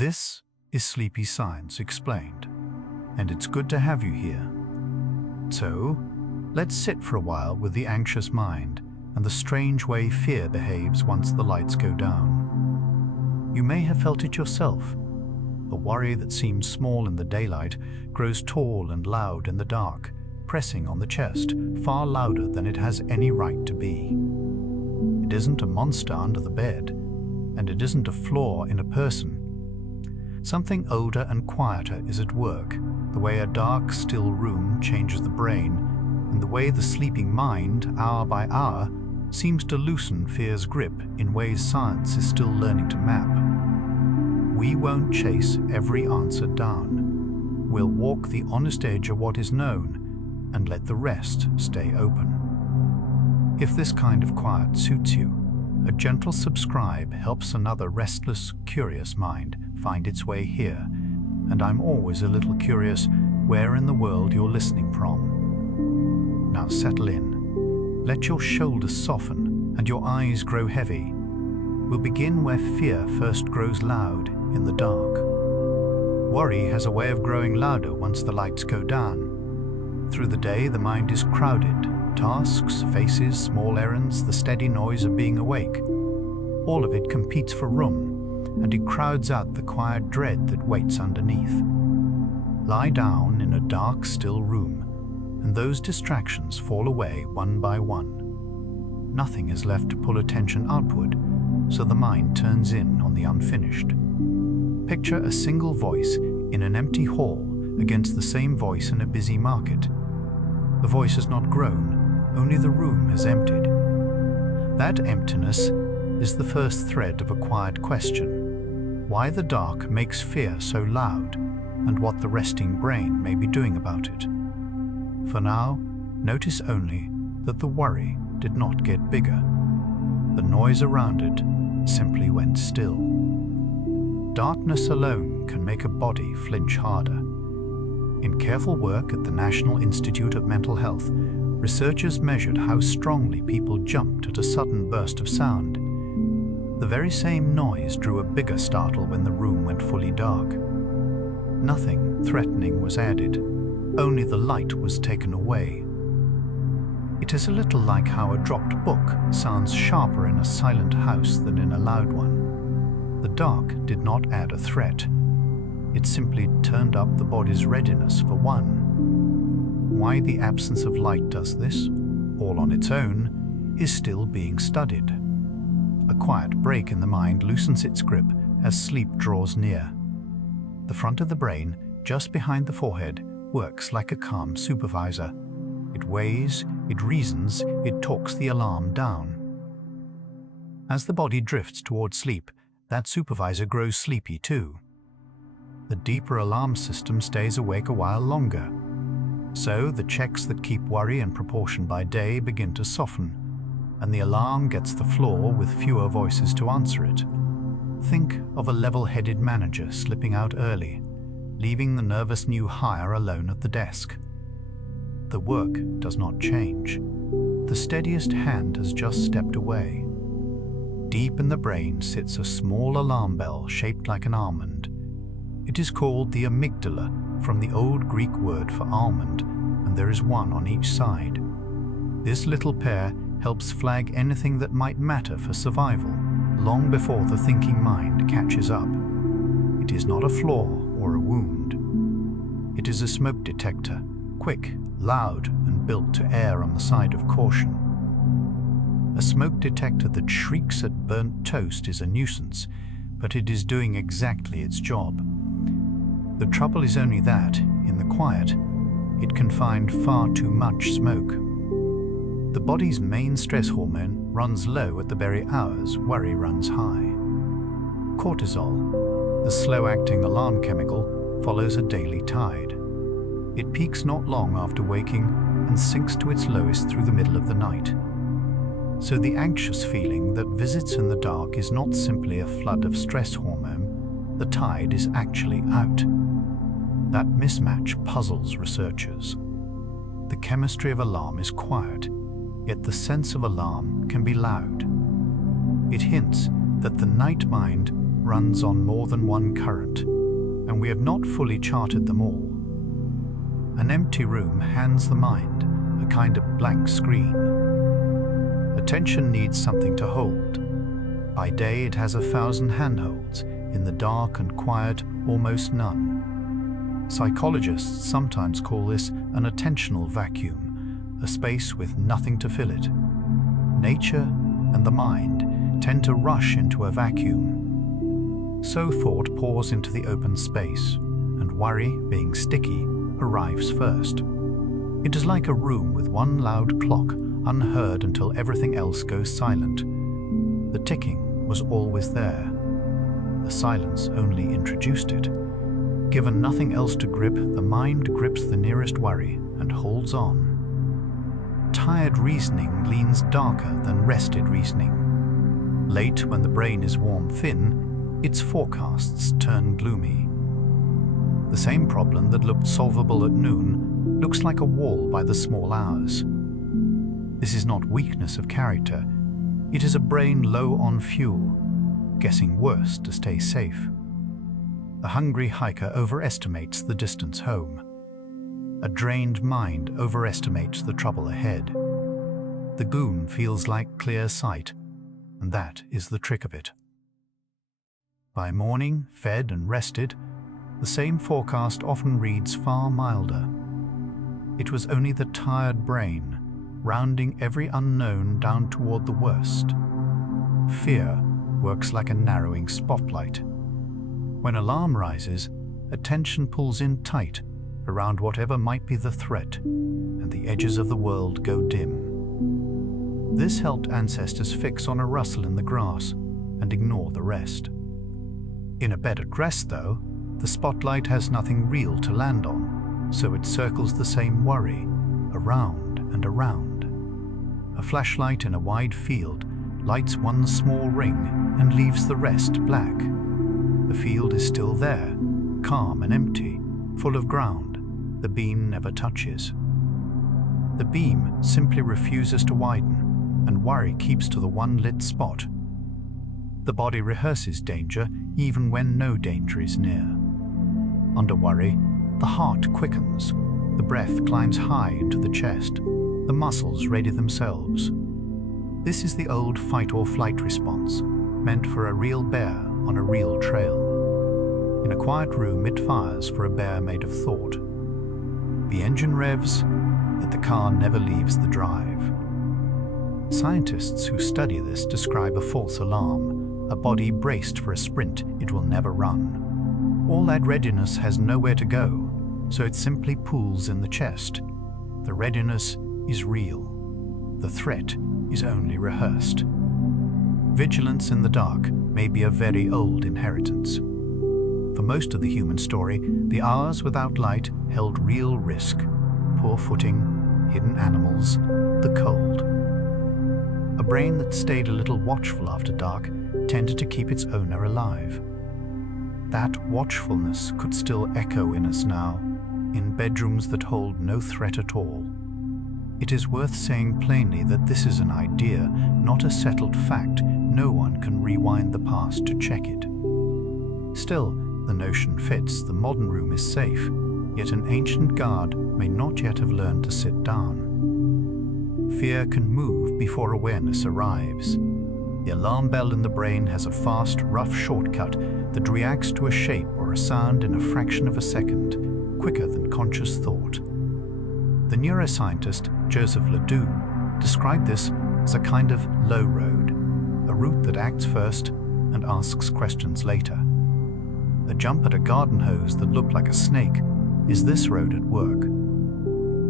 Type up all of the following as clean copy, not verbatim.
This is Sleepy Science Explained, and it's good to have you here. So, let's sit for a while with the anxious mind and the strange way fear behaves once the lights go down. You may have felt it yourself. A worry that seems small in the daylight grows tall and loud in the dark, pressing on the chest far louder than it has any right to be. It isn't a monster under the bed, and it isn't a flaw in a person. Something older and quieter is at work, the way a dark, still room changes the brain, and the way the sleeping mind, hour by hour, seems to loosen fear's grip in ways science is still learning to map. We won't chase every answer down. We'll walk the honest edge of what is known and let the rest stay open. If this kind of quiet suits you, a gentle subscribe helps another restless, curious mind find its way here, and I'm always a little curious where in the world you're listening from. Now settle in. Let your shoulders soften and your eyes grow heavy. We'll begin where fear first grows loud, in the dark. Worry has a way of growing louder once the lights go down. Through the day, the mind is crowded. Tasks, faces, small errands, the steady noise of being awake. All of it competes for room, and it crowds out the quiet dread that waits underneath. Lie down in a dark, still room, and those distractions fall away one by one. Nothing is left to pull attention outward, so the mind turns in on the unfinished. Picture a single voice in an empty hall against the same voice in a busy market. The voice has not grown, only the room has emptied. That emptiness is the first thread of a quiet question: why the dark makes fear so loud, and what the resting brain may be doing about it. For now, notice only that the worry did not get bigger. The noise around it simply went still. Darkness alone can make a body flinch harder. In careful work at the National Institute of Mental Health, researchers measured how strongly people jumped at a sudden burst of sound. The very same noise drew a bigger startle when the room went fully dark. Nothing threatening was added, only the light was taken away. It is a little like how a dropped book sounds sharper in a silent house than in a loud one. The dark did not add a threat. It simply turned up the body's readiness for one. Why the absence of light does this, all on its own, is still being studied. A quiet break in the mind loosens its grip as sleep draws near. The front of the brain, just behind the forehead, works like a calm supervisor. It weighs, it reasons, it talks the alarm down. As the body drifts towards sleep, that supervisor grows sleepy too. The deeper alarm system stays awake a while longer. So the checks that keep worry in proportion by day begin to soften, and the alarm gets the floor with fewer voices to answer it. Think of a level-headed manager slipping out early, leaving the nervous new hire alone at the desk. The work does not change. The steadiest hand has just stepped away. Deep in the brain sits a small alarm bell shaped like an almond. It is called the amygdala, from the old Greek word for almond, and there is one on each side. This little pair helps flag anything that might matter for survival, long before the thinking mind catches up. It is not a flaw or a wound. It is a smoke detector, quick, loud, and built to err on the side of caution. A smoke detector that shrieks at burnt toast is a nuisance, but it is doing exactly its job. The trouble is only that, in the quiet, it can find far too much smoke. The body's main stress hormone runs low at the very hours worry runs high. Cortisol, the slow-acting alarm chemical, follows a daily tide. It peaks not long after waking and sinks to its lowest through the middle of the night. So the anxious feeling that visits in the dark is not simply a flood of stress hormone, the tide is actually out. That mismatch puzzles researchers. The chemistry of alarm is quiet, yet the sense of alarm can be loud. It hints that the night mind runs on more than one current, and we have not fully charted them all. An empty room hands the mind a kind of blank screen. Attention needs something to hold. By day it has 1,000 handholds, in the dark and quiet almost none. Psychologists sometimes call this an attentional vacuum, a space with nothing to fill it. Nature and the mind tend to rush into a vacuum. So thought pours into the open space, and worry, being sticky, arrives first. It is like a room with one loud clock, unheard until everything else goes silent. The ticking was always there. The silence only introduced it. Given nothing else to grip, the mind grips the nearest worry and holds on. Tired reasoning leans darker than rested reasoning. Late, when the brain is warm thin, its forecasts turn gloomy. The same problem that looked solvable at noon looks like a wall by the small hours. This is not weakness of character. It is a brain low on fuel, guessing worse to stay safe. A hungry hiker overestimates the distance home. A drained mind overestimates the trouble ahead. The goon feels like clear sight, and that is the trick of it. By morning, fed and rested, the same forecast often reads far milder. It was only the tired brain, rounding every unknown down toward the worst. Fear works like a narrowing spotlight. When alarm rises, attention pulls in tight around whatever might be the threat, and the edges of the world go dim. This helped ancestors fix on a rustle in the grass and ignore the rest. In a bed at rest, though, the spotlight has nothing real to land on, so it circles the same worry, around and around. A flashlight in a wide field lights one small ring and leaves the rest black. The field is still there, calm and empty, full of ground. The beam never touches. The beam simply refuses to widen, and worry keeps to the one lit spot. The body rehearses danger even when no danger is near. Under worry, the heart quickens, the breath climbs high into the chest, the muscles ready themselves. This is the old fight or flight response, meant for a real bear on a real trail. In a quiet room, it fires for a bear made of thought. The engine revs, yet the car never leaves the drive. Scientists who study this describe a false alarm, a body braced for a sprint it will never run. All that readiness has nowhere to go, so it simply pools in the chest. The readiness is real. The threat is only rehearsed. Vigilance in the dark may be a very old inheritance. For most of the human story, the hours without light held real risk: poor footing, hidden animals, the cold. A brain that stayed a little watchful after dark tended to keep its owner alive. That watchfulness could still echo in us now, in bedrooms that hold no threat at all. It is worth saying plainly that this is an idea, not a settled fact. No one can rewind the past to check it. Still, the notion fits. The modern room is safe, yet an ancient guard may not yet have learned to sit down. Fear can move before awareness arrives. The alarm bell in the brain has a fast, rough shortcut that reacts to a shape or a sound in a fraction of a second, quicker than conscious thought. The neuroscientist Joseph Ledoux described this as a kind of low road, a route that acts first and asks questions later. A jump at a garden hose that looked like a snake is this road at work.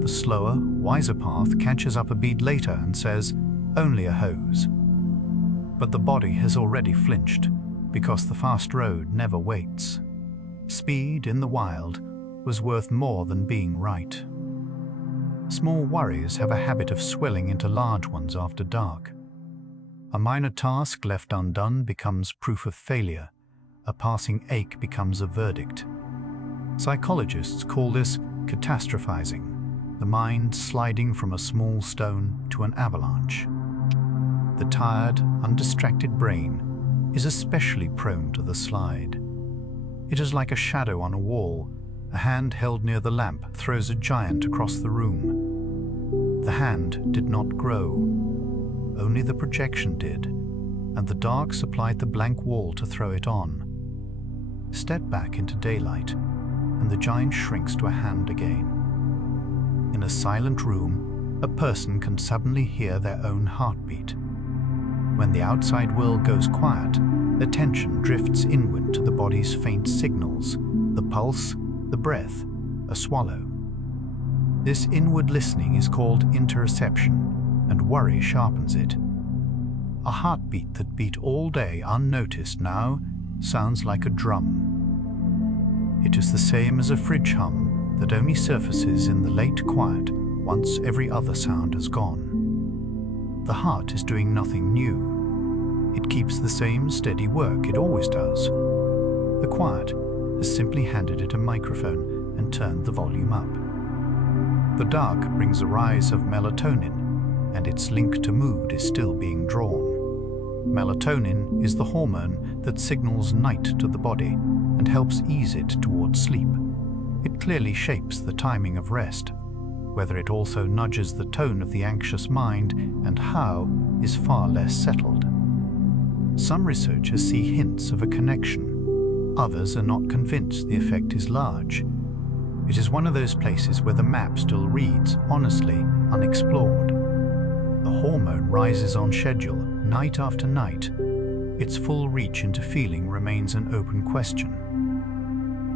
The slower, wiser path catches up a beat later and says, only a hose. But the body has already flinched, because the fast road never waits. Speed in the wild was worth more than being right. Small worries have a habit of swelling into large ones after dark. A minor task left undone becomes proof of failure. A passing ache becomes a verdict. Psychologists call this catastrophizing, the mind sliding from a small stone to an avalanche. The tired, undistracted brain is especially prone to the slide. It is like a shadow on a wall. A hand held near the lamp throws a giant across the room. The hand did not grow, only the projection did, and the dark supplied the blank wall to throw it on. Step back into daylight, and the giant shrinks to a hand again. In a silent room, a person can suddenly hear their own heartbeat. When the outside world goes quiet, attention drifts inward to the body's faint signals, the pulse, the breath, a swallow. This inward listening is called interoception, and worry sharpens it. A heartbeat that beat all day unnoticed now sounds like a drum. It is the same as a fridge hum that only surfaces in the late quiet once every other sound has gone. The heart is doing nothing new. It keeps the same steady work it always does. The quiet has simply handed it a microphone and turned the volume up. The dark brings a rise of melatonin, and its link to mood is still being drawn. Melatonin is the hormone that signals night to the body and helps ease it towards sleep. It clearly shapes the timing of rest. Whether it also nudges the tone of the anxious mind and how is far less settled. Some researchers see hints of a connection. Others are not convinced the effect is large. It is one of those places where the map still reads, honestly, unexplored. The hormone rises on schedule, night after night. Its full reach into feeling remains an open question.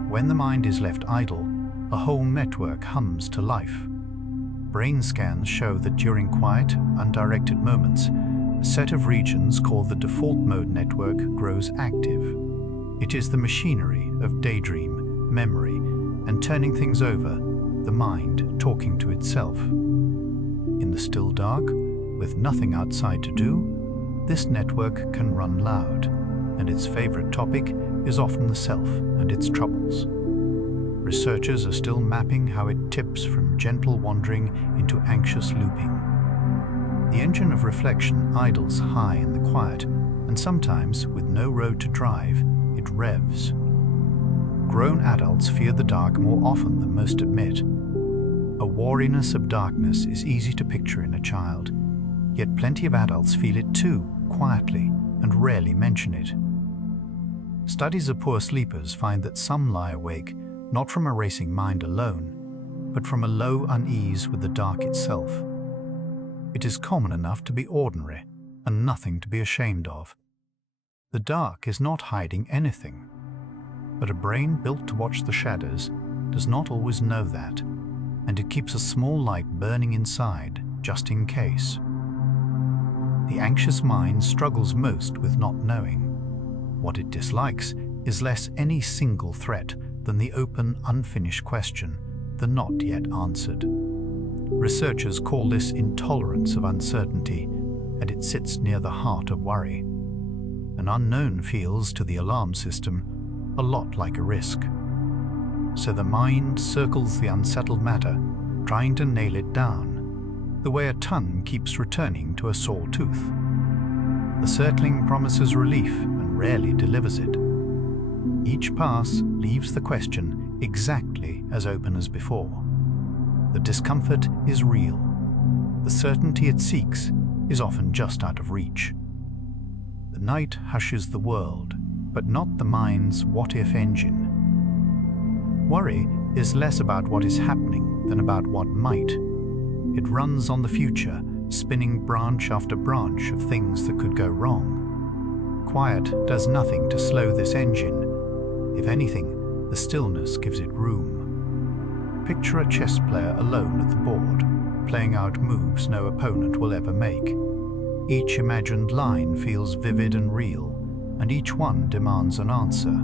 When the mind is left idle, a whole network hums to life. Brain scans show that during quiet, undirected moments, a set of regions called the default mode network grows active. It is the machinery of daydream, memory, and turning things over, the mind talking to itself. In the still dark, with nothing outside to do, this network can run loud, and its favorite topic is often the self and its troubles. Researchers are still mapping how it tips from gentle wandering into anxious looping. The engine of reflection idles high in the quiet, and sometimes, with no road to drive, it revs. Grown adults fear the dark more often than most admit. A wariness of darkness is easy to picture in a child, yet plenty of adults feel it too, quietly, and rarely mention it. Studies of poor sleepers find that some lie awake not from a racing mind alone, but from a low unease with the dark itself. It is common enough to be ordinary, and nothing to be ashamed of. The dark is not hiding anything, but a brain built to watch the shadows does not always know that, and it keeps a small light burning inside, just in case. The anxious mind struggles most with not knowing. What it dislikes is less any single threat than the open, unfinished question, the not yet answered. Researchers call this intolerance of uncertainty, and it sits near the heart of worry. An unknown feels to the alarm system a lot like a risk. So the mind circles the unsettled matter, trying to nail it down, the way a tongue keeps returning to a sore tooth. The circling promises relief and rarely delivers it. Each pass leaves the question exactly as open as before. The discomfort is real. The certainty it seeks is often just out of reach. The night hushes the world, but not the mind's what-if engine. Worry is less about what is happening than about what might. It runs on the future, spinning branch after branch of things that could go wrong. Quiet does nothing to slow this engine. If anything, the stillness gives it room. Picture a chess player alone at the board, playing out moves no opponent will ever make. Each imagined line feels vivid and real, and each one demands an answer.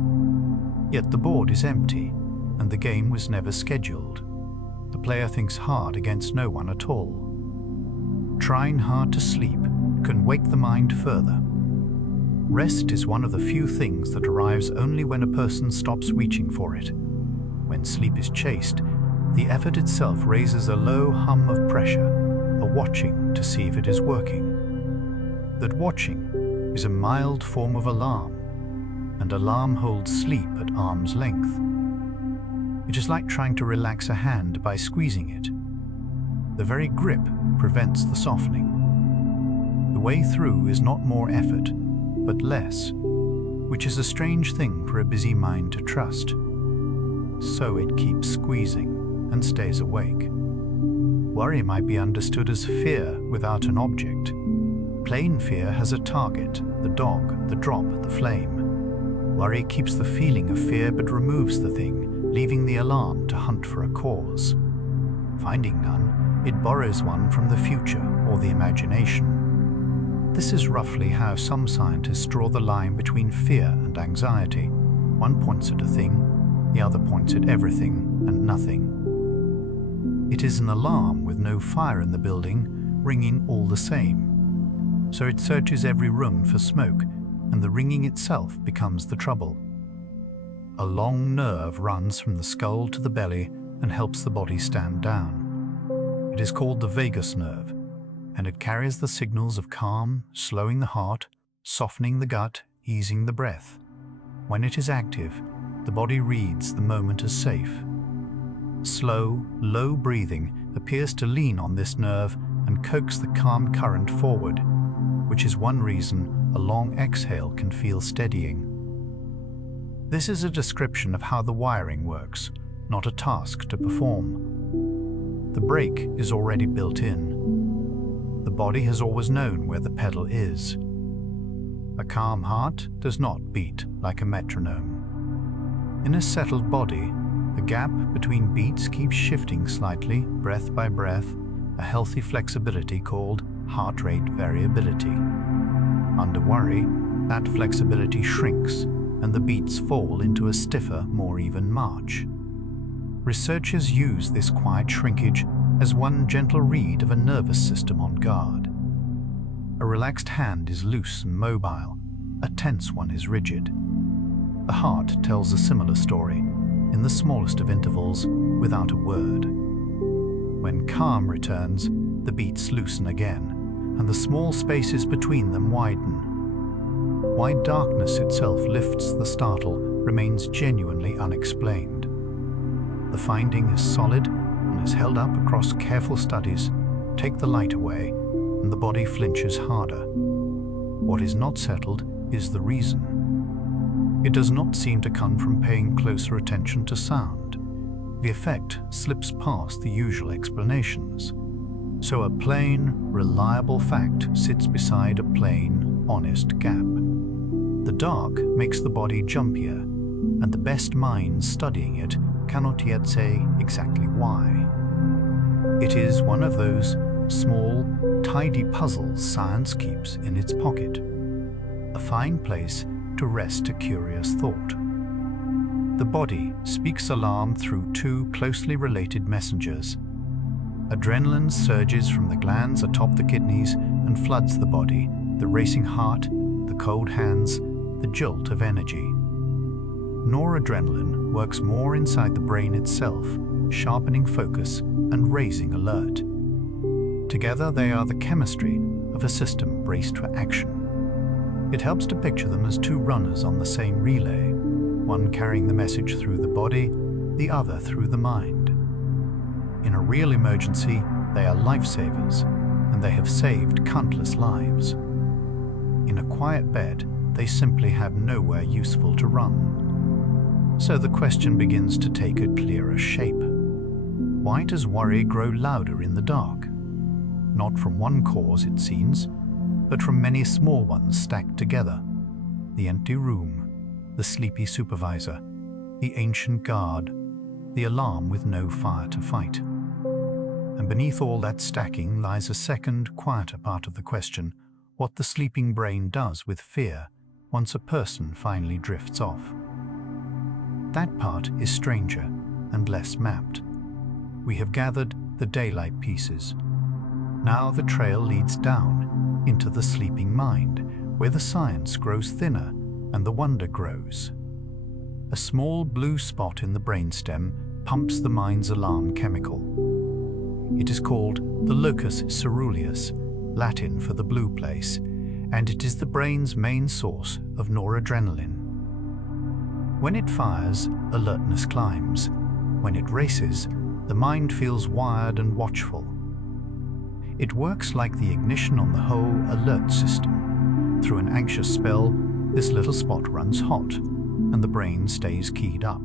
Yet the board is empty, and the game was never scheduled. The player thinks hard against no one at all. Trying hard to sleep can wake the mind further. Rest is one of the few things that arrives only when a person stops reaching for it. When sleep is chased, the effort itself raises a low hum of pressure, a watching to see if it is working. That watching is a mild form of alarm, and alarm holds sleep at arm's length. It is like trying to relax a hand by squeezing it. The very grip prevents the softening. The way through is not more effort, but less, which is a strange thing for a busy mind to trust. So it keeps squeezing and stays awake. Worry might be understood as fear without an object. Plain fear has a target: the dog, the drop, the flame. Worry keeps the feeling of fear but removes the thing, leaving the alarm to hunt for a cause. Finding none, it borrows one from the future or the imagination. This is roughly how some scientists draw the line between fear and anxiety. One points at a thing, the other points at everything and nothing. It is an alarm with no fire in the building, ringing all the same. So it searches every room for smoke, and the ringing itself becomes the trouble. A long nerve runs from the skull to the belly and helps the body stand down. It is called the vagus nerve, and it carries the signals of calm, slowing the heart, softening the gut, easing the breath. When it is active, the body reads the moment as safe. Slow, low breathing appears to lean on this nerve and coax the calm current forward, which is one reason a long exhale can feel steadying. This is a description of how the wiring works, not a task to perform. The brake is already built in. The body has always known where the pedal is. A calm heart does not beat like a metronome. In a settled body, the gap between beats keeps shifting slightly, breath by breath, a healthy flexibility called heart rate variability. Under worry, that flexibility shrinks and the beats fall into a stiffer, more even march. Researchers use this quiet shrinkage as one gentle read of a nervous system on guard. A relaxed hand is loose and mobile, a tense one is rigid. The heart tells a similar story, in the smallest of intervals, without a word. When calm returns, the beats loosen again, and the small spaces between them widen. Why darkness itself lifts the startle remains genuinely unexplained. The finding is solid and is held up across careful studies. Take the light away, and the body flinches harder. What is not settled is the reason. It does not seem to come from paying closer attention to sound. The effect slips past the usual explanations. So a plain, reliable fact sits beside a plain, honest gap. The dark makes the body jumpier, and the best minds studying it cannot yet say exactly why. It is one of those small, tidy puzzles science keeps in its pocket. A fine place to rest a curious thought. The body speaks alarm through two closely related messengers. Adrenaline surges from the glands atop the kidneys and floods the body, the racing heart, the cold hands, the jolt of energy. Noradrenaline works more inside the brain itself, sharpening focus and raising alert. Together they are the chemistry of a system braced for action. It helps to picture them as two runners on the same relay, one carrying the message through the body, the other through the mind. In a real emergency, they are lifesavers, and they have saved countless lives. In a quiet bed, they simply have nowhere useful to run. So the question begins to take a clearer shape. Why does worry grow louder in the dark? Not from one cause, it seems, but from many small ones stacked together. The empty room, the sleepy supervisor, the ancient guard, the alarm with no fire to fight. And beneath all that stacking lies a second, quieter part of the question: what the sleeping brain does with fear once a person finally drifts off. That part is stranger and less mapped. We have gathered the daylight pieces. Now the trail leads down into the sleeping mind, where the science grows thinner and the wonder grows. A small blue spot in the brainstem pumps the mind's alarm chemical. It is called the locus ceruleus, Latin for the blue place, and it is the brain's main source of noradrenaline. When it fires, alertness climbs. When it races, the mind feels wired and watchful. It works like the ignition on the whole alert system. Through an anxious spell, this little spot runs hot, and the brain stays keyed up.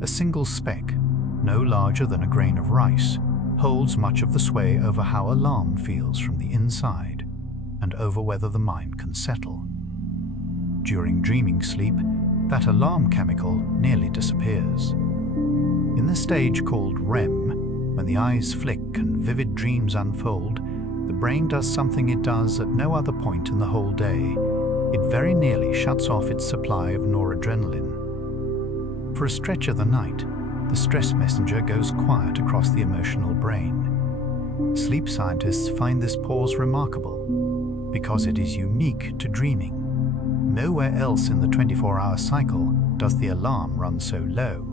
A single speck, no larger than a grain of rice, holds much of the sway over how alarm feels from the inside, and over whether the mind can settle. During dreaming sleep, that alarm chemical nearly disappears. In the stage called REM, when the eyes flick and vivid dreams unfold, the brain does something it does at no other point in the whole day. It very nearly shuts off its supply of noradrenaline. For a stretch of the night, the stress messenger goes quiet across the emotional brain. Sleep scientists find this pause remarkable because it is unique to dreaming. Nowhere else in the 24-hour cycle does the alarm run so low.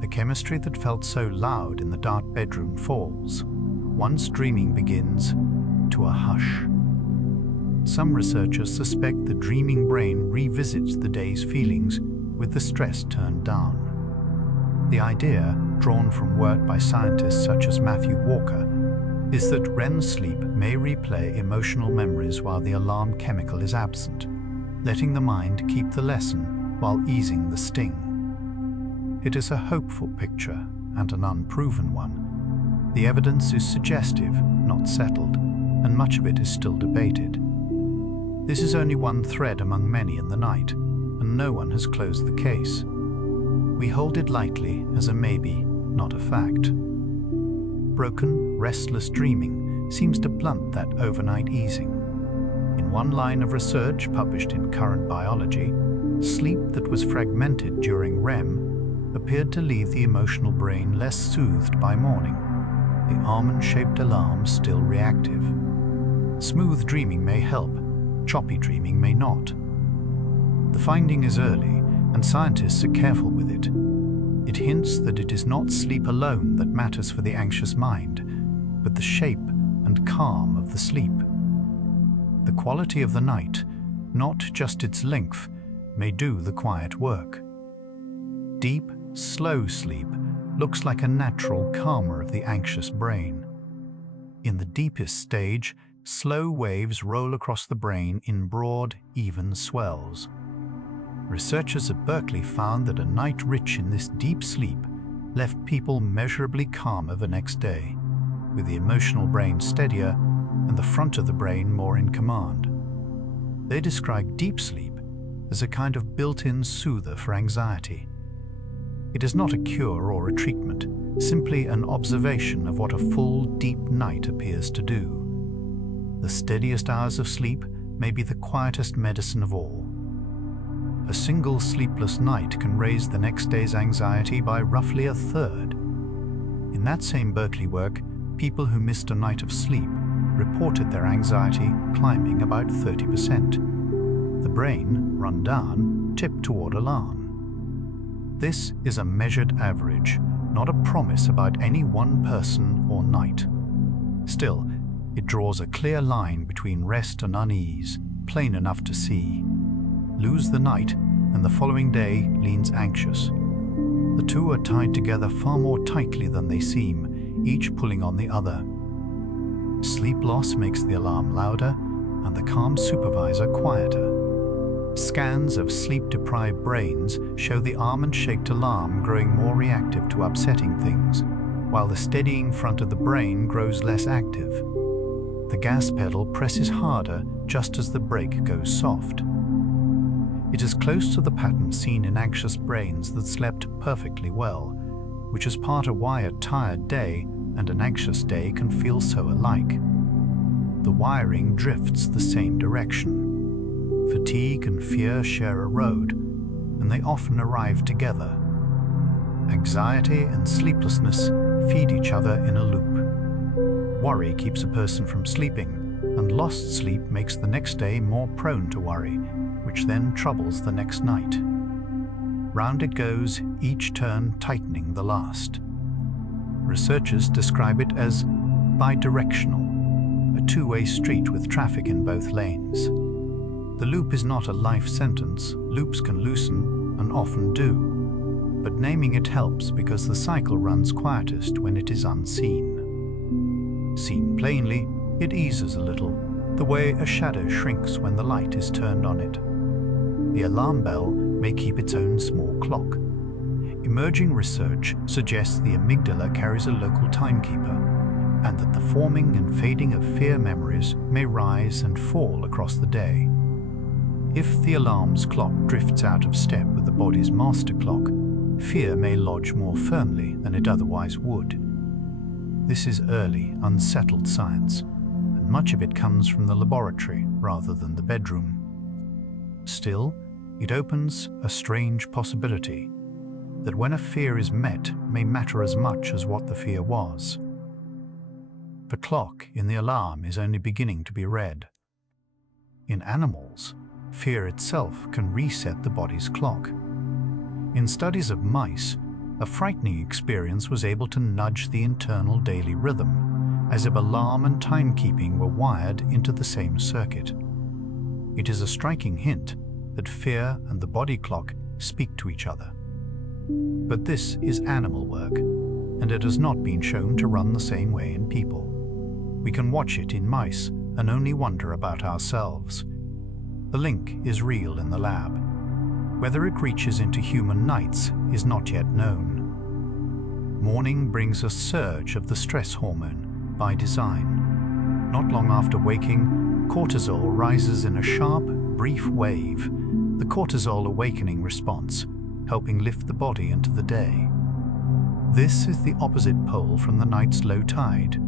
The chemistry that felt so loud in the dark bedroom falls, once dreaming begins, to a hush. Some researchers suspect the dreaming brain revisits the day's feelings with the stress turned down. The idea, drawn from work by scientists such as Matthew Walker, is that REM sleep may replay emotional memories while the alarm chemical is absent, letting the mind keep the lesson while easing the sting. It is a hopeful picture and an unproven one. The evidence is suggestive, not settled, and much of it is still debated. This is only one thread among many in the night, and no one has closed the case. We hold it lightly as a maybe, not a fact. Broken, restless dreaming seems to blunt that overnight easing. In one line of research published in Current Biology, sleep that was fragmented during REM appeared to leave the emotional brain less soothed by morning, the almond-shaped alarm still reactive. Smooth dreaming may help, choppy dreaming may not. The finding is early, and scientists are careful with it. It hints that it is not sleep alone that matters for the anxious mind, but the shape and calm of the sleep. The quality of the night, not just its length, may do the quiet work. Deep, slow sleep looks like a natural calmer of the anxious brain. In the deepest stage, slow waves roll across the brain in broad, even swells. Researchers at Berkeley found that a night rich in this deep sleep left people measurably calmer the next day, with the emotional brain steadier and the front of the brain more in command. They describe deep sleep as a kind of built-in soother for anxiety. It is not a cure or a treatment, simply an observation of what a full, deep night appears to do. The steadiest hours of sleep may be the quietest medicine of all. A single sleepless night can raise the next day's anxiety by roughly a third. In that same Berkeley work, people who missed a night of sleep reported their anxiety climbing about 30%. The brain, run down, tipped toward alarm. This is a measured average, not a promise about any one person or night. Still, it draws a clear line between rest and unease, plain enough to see. Lose the night, and the following day leans anxious. The two are tied together far more tightly than they seem, each pulling on the other. Sleep loss makes the alarm louder, and the calm supervisor quieter. Scans of sleep-deprived brains show the almond-shaped alarm growing more reactive to upsetting things, while the steadying front of the brain grows less active. The gas pedal presses harder just as the brake goes soft. It is close to the pattern seen in anxious brains that slept perfectly well, which is part of why a tired day and an anxious day can feel so alike. The wiring drifts the same direction. Fatigue and fear share a road, and they often arrive together. Anxiety and sleeplessness feed each other in a loop. Worry keeps a person from sleeping, and lost sleep makes the next day more prone to worry, which then troubles the next night. Round it goes, each turn tightening the last. Researchers describe it as bidirectional. a two-way street with traffic in both lanes. The loop is not a life sentence. Loops can loosen, and often do. But naming it helps because the cycle runs quietest when it is unseen. Seen plainly, it eases a little, the way a shadow shrinks when the light is turned on it. The alarm bell may keep its own small clock. Emerging research suggests the amygdala carries a local timekeeper, and that the forming and fading of fear memories may rise and fall across the day. If the alarm's clock drifts out of step with the body's master clock, fear may lodge more firmly than it otherwise would. This is early, unsettled science, and much of it comes from the laboratory rather than the bedroom. Still, it opens a strange possibility that when a fear is met may matter as much as what the fear was. The clock in the alarm is only beginning to be read. In animals, fear itself can reset the body's clock. In studies of mice, a frightening experience was able to nudge the internal daily rhythm, as if alarm and timekeeping were wired into the same circuit. It is a striking hint that fear and the body clock speak to each other. But this is animal work, and it has not been shown to run the same way in people. We can watch it in mice and only wonder about ourselves. The link is real in the lab. Whether it reaches into human nights is not yet known. Morning brings a surge of the stress hormone by design. Not long after waking, cortisol rises in a sharp, brief wave, the cortisol awakening response, helping lift the body into the day. This is the opposite pole from the night's low tide.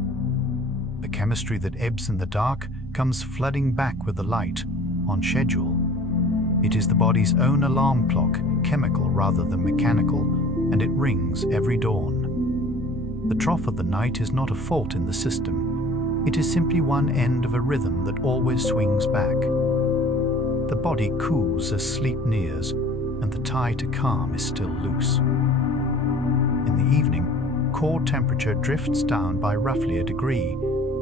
The chemistry that ebbs in the dark comes flooding back with the light, on schedule. It is the body's own alarm clock, chemical rather than mechanical, and it rings every dawn. The trough of the night is not a fault in the system. It is simply one end of a rhythm that always swings back. The body cools as sleep nears, and the tie to calm is still loose. In the evening, core temperature drifts down by roughly a degree,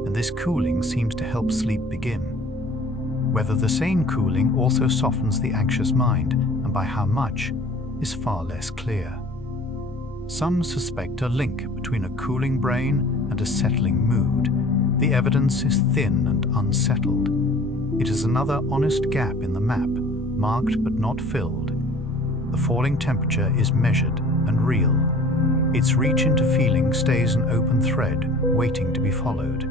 and this cooling seems to help sleep begin. Whether the same cooling also softens the anxious mind, and by how much, is far less clear. Some suspect a link between a cooling brain and a settling mood. The evidence is thin and unsettled. It is another honest gap in the map, marked but not filled. The falling temperature is measured and real. Its reach into feeling stays an open thread, waiting to be followed.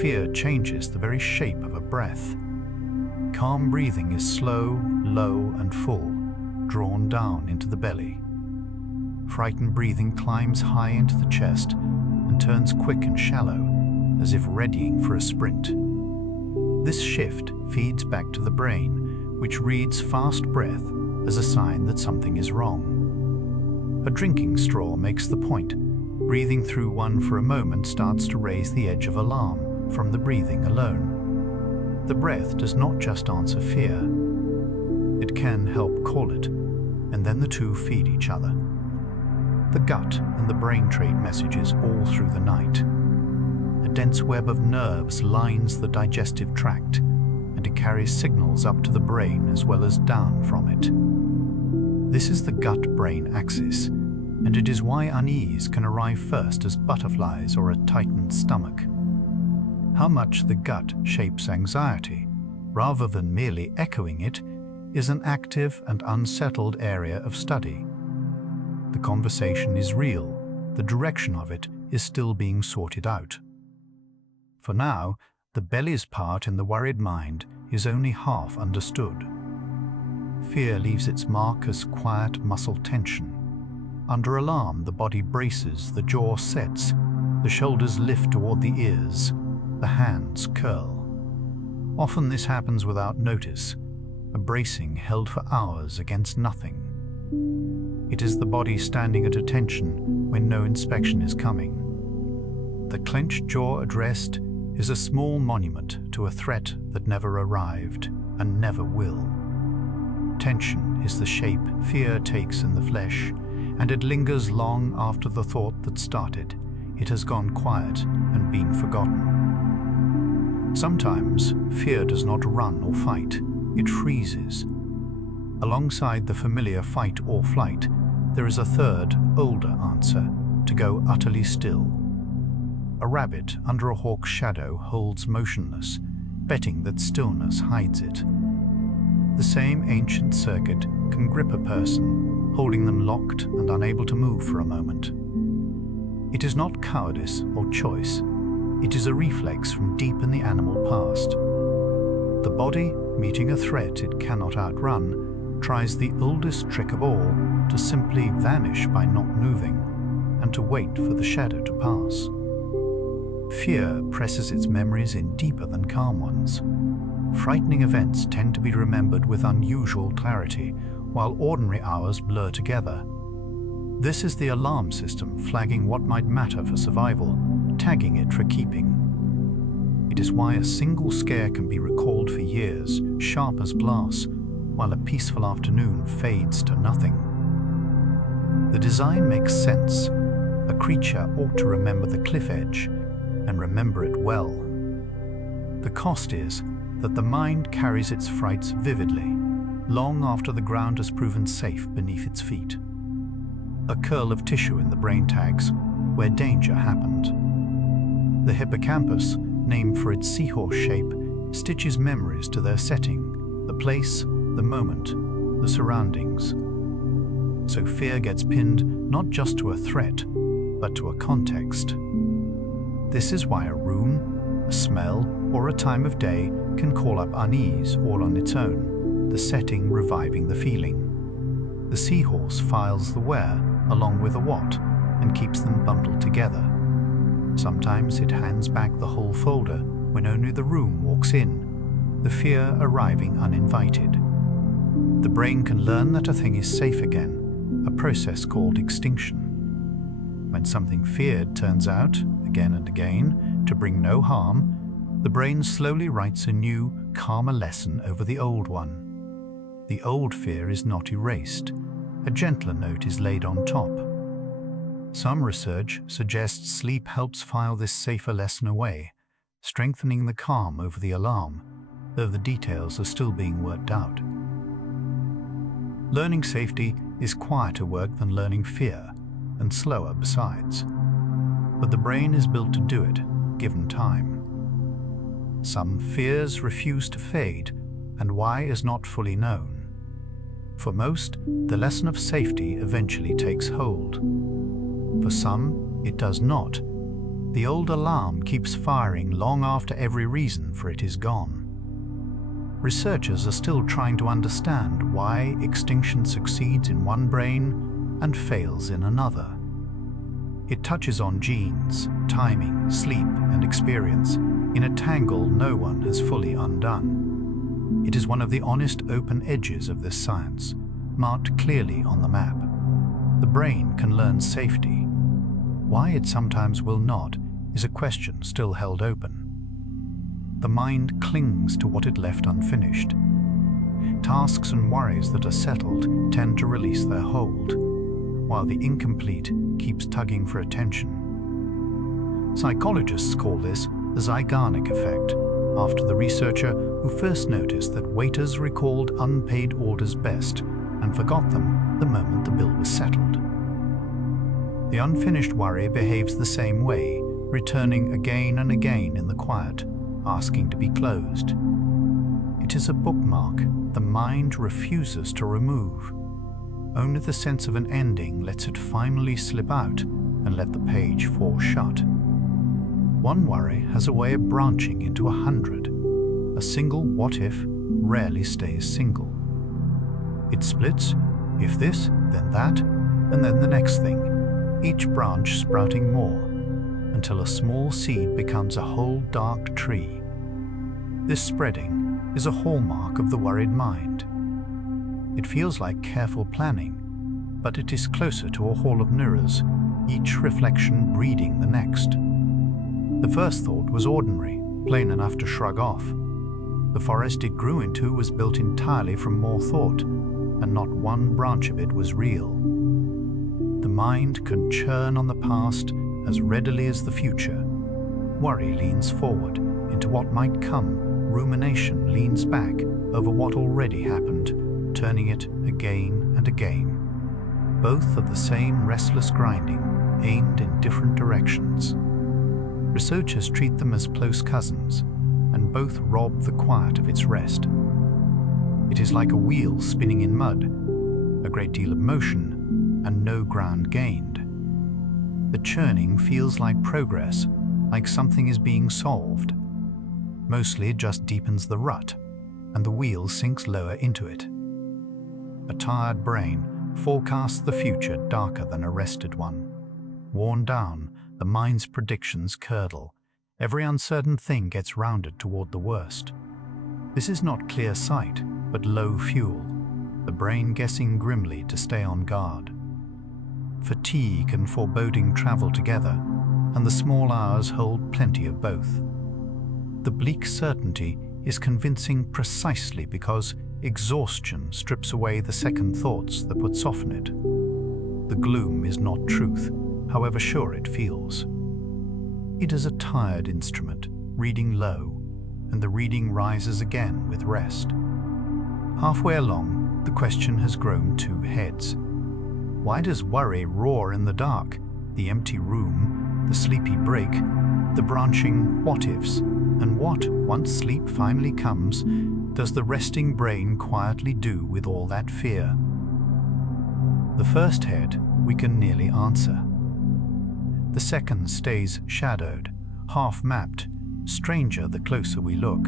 Fear changes the very shape of a breath. Calm breathing is slow, low, and full, drawn down into the belly. Frightened breathing climbs high into the chest and turns quick and shallow, as if readying for a sprint. This shift feeds back to the brain, which reads fast breath as a sign that something is wrong. A drinking straw makes the point. Breathing through one for a moment starts to raise the edge of alarm from the breathing alone. The breath does not just answer fear. It can help call it, and then the two feed each other. The gut and the brain trade messages all through the night. A dense web of nerves lines the digestive tract, and it carries signals up to the brain as well as down from it. This is the gut-brain axis, and it is why unease can arrive first as butterflies or a tightened stomach. How much the gut shapes anxiety, rather than merely echoing it, is an active and unsettled area of study. The conversation is real, the direction of it is still being sorted out. For now, the belly's part in the worried mind is only half understood. Fear leaves its mark as quiet muscle tension. Under alarm, the body braces, the jaw sets, the shoulders lift toward the ears, the hands curl. Often this happens without notice, a bracing held for hours against nothing. It is the body standing at attention when no inspection is coming. The clenched jaw addressed is a small monument to a threat that never arrived and never will. Tension is the shape fear takes in the flesh, and it lingers long after the thought that started. It has gone quiet and been forgotten. Sometimes, fear does not run or fight, it freezes. Alongside the familiar fight or flight, there is a third, older answer, to go utterly still. A rabbit under a hawk's shadow holds motionless, betting that stillness hides it. The same ancient circuit can grip a person, holding them locked and unable to move for a moment. It is not cowardice or choice. It is a reflex from deep in the animal past. The body, meeting a threat it cannot outrun, tries the oldest trick of all, to simply vanish by not moving, and to wait for the shadow to pass. Fear presses its memories in deeper than calm ones. Frightening events tend to be remembered with unusual clarity, while ordinary hours blur together. This is the alarm system flagging what might matter for survival, tagging it for keeping. It is why a single scare can be recalled for years, sharp as glass, while a peaceful afternoon fades to nothing. The design makes sense. A creature ought to remember the cliff edge, and remember it well. The cost is that the mind carries its frights vividly, long after the ground has proven safe beneath its feet. A curl of tissue in the brain tags where danger happened. The hippocampus, named for its seahorse shape, stitches memories to their setting, the place, the moment, the surroundings. So fear gets pinned not just to a threat, but to a context. This is why a room, a smell, or a time of day can call up unease all on its own, the setting reviving the feeling. The seahorse files the where along with the what and keeps them bundled together. Sometimes it hands back the whole folder when only the room walks in, the fear arriving uninvited. The brain can learn that a thing is safe again, a process called extinction. When something feared turns out, again and again, to bring no harm, the brain slowly writes a new, calmer lesson over the old one. The old fear is not erased. A gentler note is laid on top. Some research suggests sleep helps file this safer lesson away, strengthening the calm over the alarm, though the details are still being worked out. Learning safety is quieter work than learning fear, and slower besides. But the brain is built to do it, given time. Some fears refuse to fade, and why is not fully known. For most, the lesson of safety eventually takes hold. For some, it does not. The old alarm keeps firing long after every reason for it is gone. Researchers are still trying to understand why extinction succeeds in one brain and fails in another. It touches on genes, timing, sleep, and experience in a tangle no one has fully undone. It is one of the honest open edges of this science, marked clearly on the map. The brain can learn safety. Why it sometimes will not is a question still held open. The mind clings to what it left unfinished. Tasks and worries that are settled tend to release their hold, while the incomplete keeps tugging for attention. Psychologists call this the Zeigarnik effect, after the researcher who first noticed that waiters recalled unpaid orders best and forgot them the moment the bill was settled. The unfinished worry behaves the same way, returning again and again in the quiet, asking to be closed. It is a bookmark the mind refuses to remove. Only the sense of an ending lets it finally slip out and let the page fall shut. One worry has a way of branching into 100. A single what-if rarely stays single. It splits, if this, then that, and then the next thing, each branch sprouting more, until a small seed becomes a whole dark tree. This spreading is a hallmark of the worried mind. It feels like careful planning, but it is closer to a hall of mirrors, each reflection breeding the next. The first thought was ordinary, plain enough to shrug off. The forest it grew into was built entirely from more thought, and not one branch of it was real. The mind can churn on the past as readily as the future. Worry leans forward into into what might come, rumination leans back over what already happened, turning it again and again. Both are the same restless grinding, aimed in different directions. Researchers treat them as close cousins, and both rob the quiet of its rest. It is like a wheel spinning in mud, a great deal of motion and no ground gained. The churning feels like progress, like something is being solved. Mostly it just deepens the rut, and the wheel sinks lower into it. A tired brain forecasts the future darker than a rested one. Worn down, the mind's predictions curdle. Every uncertain thing gets rounded toward the worst. This is not clear sight, but low fuel, the brain guessing grimly to stay on guard. Fatigue and foreboding travel together, and the small hours hold plenty of both. The bleak certainty is convincing precisely because exhaustion strips away the second thoughts that would soften it. The gloom is not truth, however sure it feels. It is a tired instrument, reading low, and the reading rises again with rest. Halfway along, the question has grown two heads. Why does worry roar in the dark, the empty room, the sleepy break, the branching what-ifs, and what, once sleep finally comes, does the resting brain quietly do with all that fear? The first head we can nearly answer. The second stays shadowed, half-mapped, stranger the closer we look.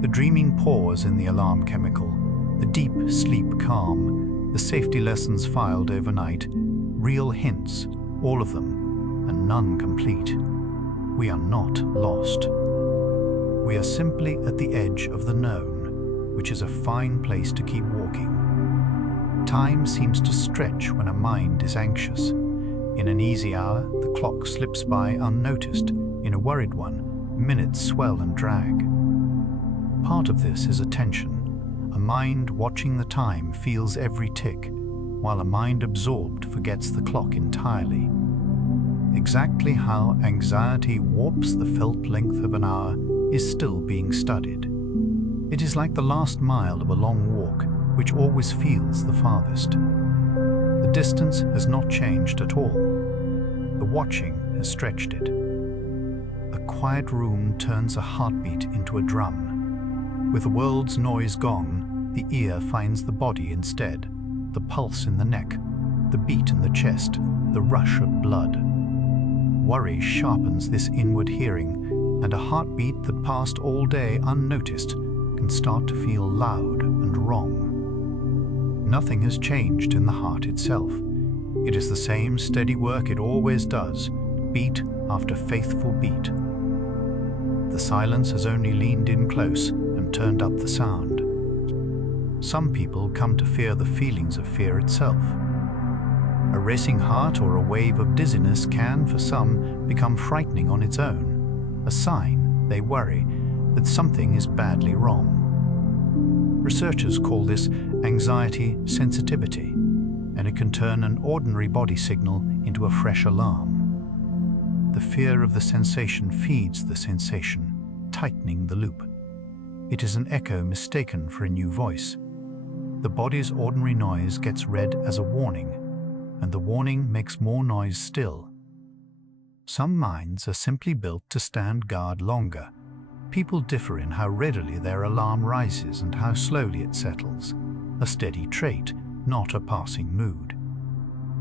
The dreaming pause in the alarm chemical, the deep sleep calm, the safety lessons filed overnight, real hints, all of them, and none complete. We are not lost. We are simply at the edge of the known, which is a fine place to keep walking. Time seems to stretch when a mind is anxious. In an easy hour, the clock slips by unnoticed. In a worried one, minutes swell and drag. Part of this is attention. A mind watching the time feels every tick, while a mind absorbed forgets the clock entirely. Exactly how anxiety warps the felt length of an hour is still being studied. It is like the last mile of a long walk, which always feels the farthest. The distance has not changed at all. The watching has stretched it. A quiet room turns a heartbeat into a drum. With the world's noise gone, the ear finds the body instead, the pulse in the neck, the beat in the chest, the rush of blood. Worry sharpens this inward hearing, and a heartbeat that passed all day unnoticed can start to feel loud and wrong. Nothing has changed in the heart itself. It is the same steady work it always does, beat after faithful beat. The silence has only leaned in close and turned up the sound. Some people come to fear the feelings of fear itself. A racing heart or a wave of dizziness can, for some, become frightening on its own, a sign, they worry, that something is badly wrong. Researchers call this anxiety sensitivity, and it can turn an ordinary body signal into a fresh alarm. The fear of the sensation feeds the sensation, tightening the loop. It is an echo mistaken for a new voice. The body's ordinary noise gets read as a warning, and the warning makes more noise still. Some minds are simply built to stand guard longer. People differ in how readily their alarm rises and how slowly it settles, a steady trait, not a passing mood.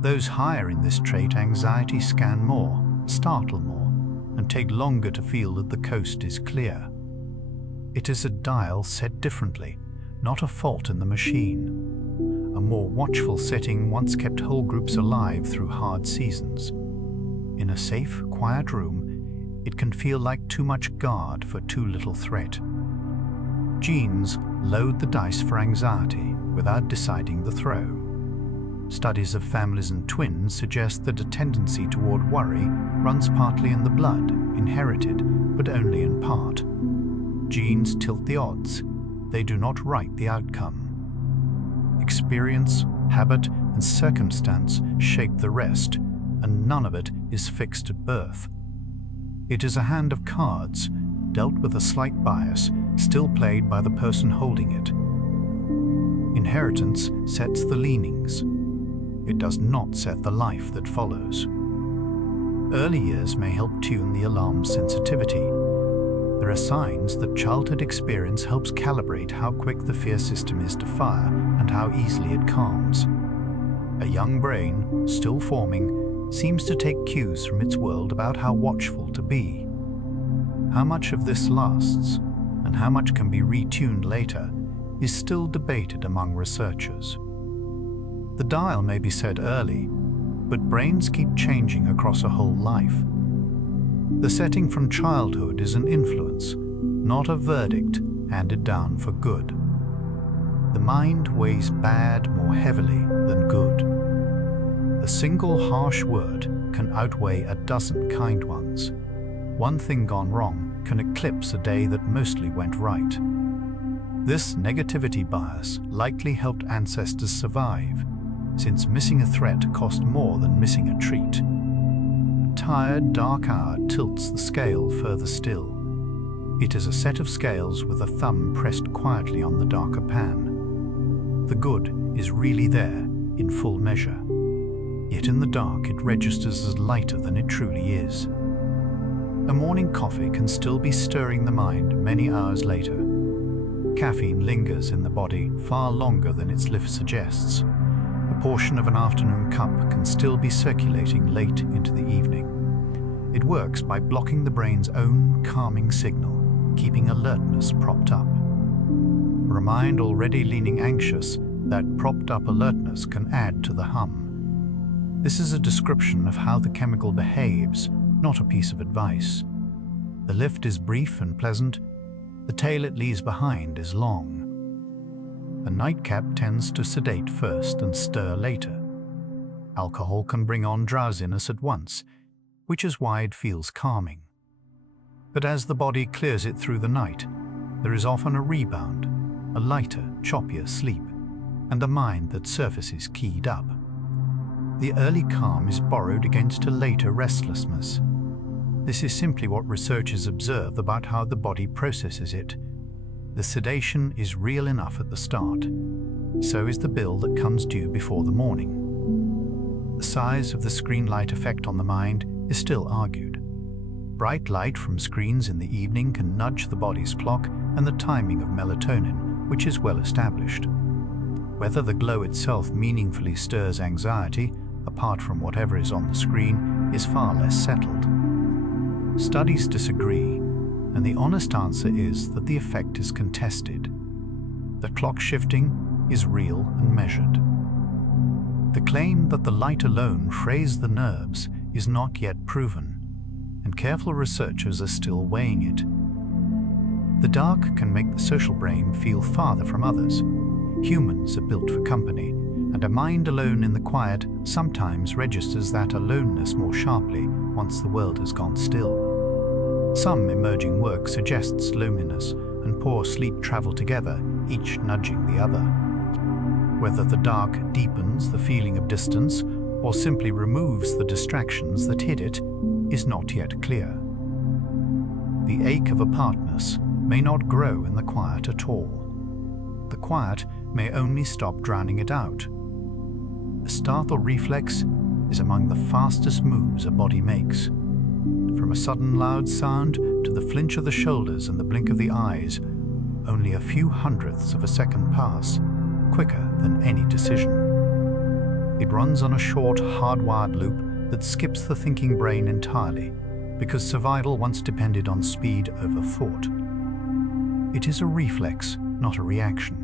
Those higher in this trait anxiety scan more, startle more, and take longer to feel that the coast is clear. It is a dial set differently, not a fault in the machine. A more watchful setting once kept whole groups alive through hard seasons. In a safe, quiet room, it can feel like too much guard for too little threat. Genes load the dice for anxiety without deciding the throw. Studies of families and twins suggest that a tendency toward worry runs partly in the blood, inherited, but only in part. Genes tilt the odds. They do not write the outcome. Experience, habit, and circumstance shape the rest, and none of it is fixed at birth. It is a hand of cards, dealt with a slight bias, still played by the person holding it. Inheritance sets the leanings. It does not set the life that follows. Early years may help tune the alarm's sensitivity. There are signs that childhood experience helps calibrate how quick the fear system is to fire and how easily it calms. A young brain, still forming, seems to take cues from its world about how watchful to be. How much of this lasts, and how much can be retuned later, is still debated among researchers. The dial may be set early, but brains keep changing across a whole life. The setting from childhood is an influence, not a verdict handed down for good. The mind weighs bad more heavily than good. A single harsh word can outweigh a dozen kind ones. One thing gone wrong can eclipse a day that mostly went right. This negativity bias likely helped ancestors survive, since missing a threat cost more than missing a treat. A tired, dark hour tilts the scale further still. It is a set of scales with a thumb pressed quietly on the darker pan. The good is really there in full measure, yet in the dark it registers as lighter than it truly is. A morning coffee can still be stirring the mind many hours later. Caffeine lingers in the body far longer than its lift suggests. A portion of an afternoon cup can still be circulating late into the evening. It works by blocking the brain's own calming signal, keeping alertness propped up. For a mind already leaning anxious, that propped-up alertness can add to the hum. This is a description of how the chemical behaves, not a piece of advice. The lift is brief and pleasant. The tail it leaves behind is long. A nightcap tends to sedate first and stir later. Alcohol can bring on drowsiness at once, which is why it feels calming. But as the body clears it through the night, there is often a rebound, a lighter, choppier sleep, and a mind that surfaces keyed up. The early calm is borrowed against a later restlessness. This is simply what researchers observe about how the body processes it. The sedation is real enough at the start. So is the bill that comes due before the morning. The size of the screen light effect on the mind is still argued. Bright light from screens in the evening can nudge the body's clock and the timing of melatonin, which is well established. Whether the glow itself meaningfully stirs anxiety, apart from whatever is on the screen, is far less settled. Studies disagree, and the honest answer is that the effect is contested. The clock shifting is real and measured. The claim that the light alone frays the nerves is not yet proven, and careful researchers are still weighing it. The dark can make the social brain feel farther from others. Humans are built for company, and a mind alone in the quiet sometimes registers that aloneness more sharply once the world has gone still. Some emerging work suggests loneliness and poor sleep travel together, each nudging the other. Whether the dark deepens the feeling of distance or simply removes the distractions that hid it is not yet clear. The ache of apartness may not grow in the quiet at all. The quiet may only stop drowning it out. The startle reflex is among the fastest moves a body makes. From a sudden loud sound to the flinch of the shoulders and the blink of the eyes, only a few hundredths of a second pass, quicker than any decision. It runs on a short, hardwired loop that skips the thinking brain entirely, because survival once depended on speed over thought. It is a reflex, not a reaction.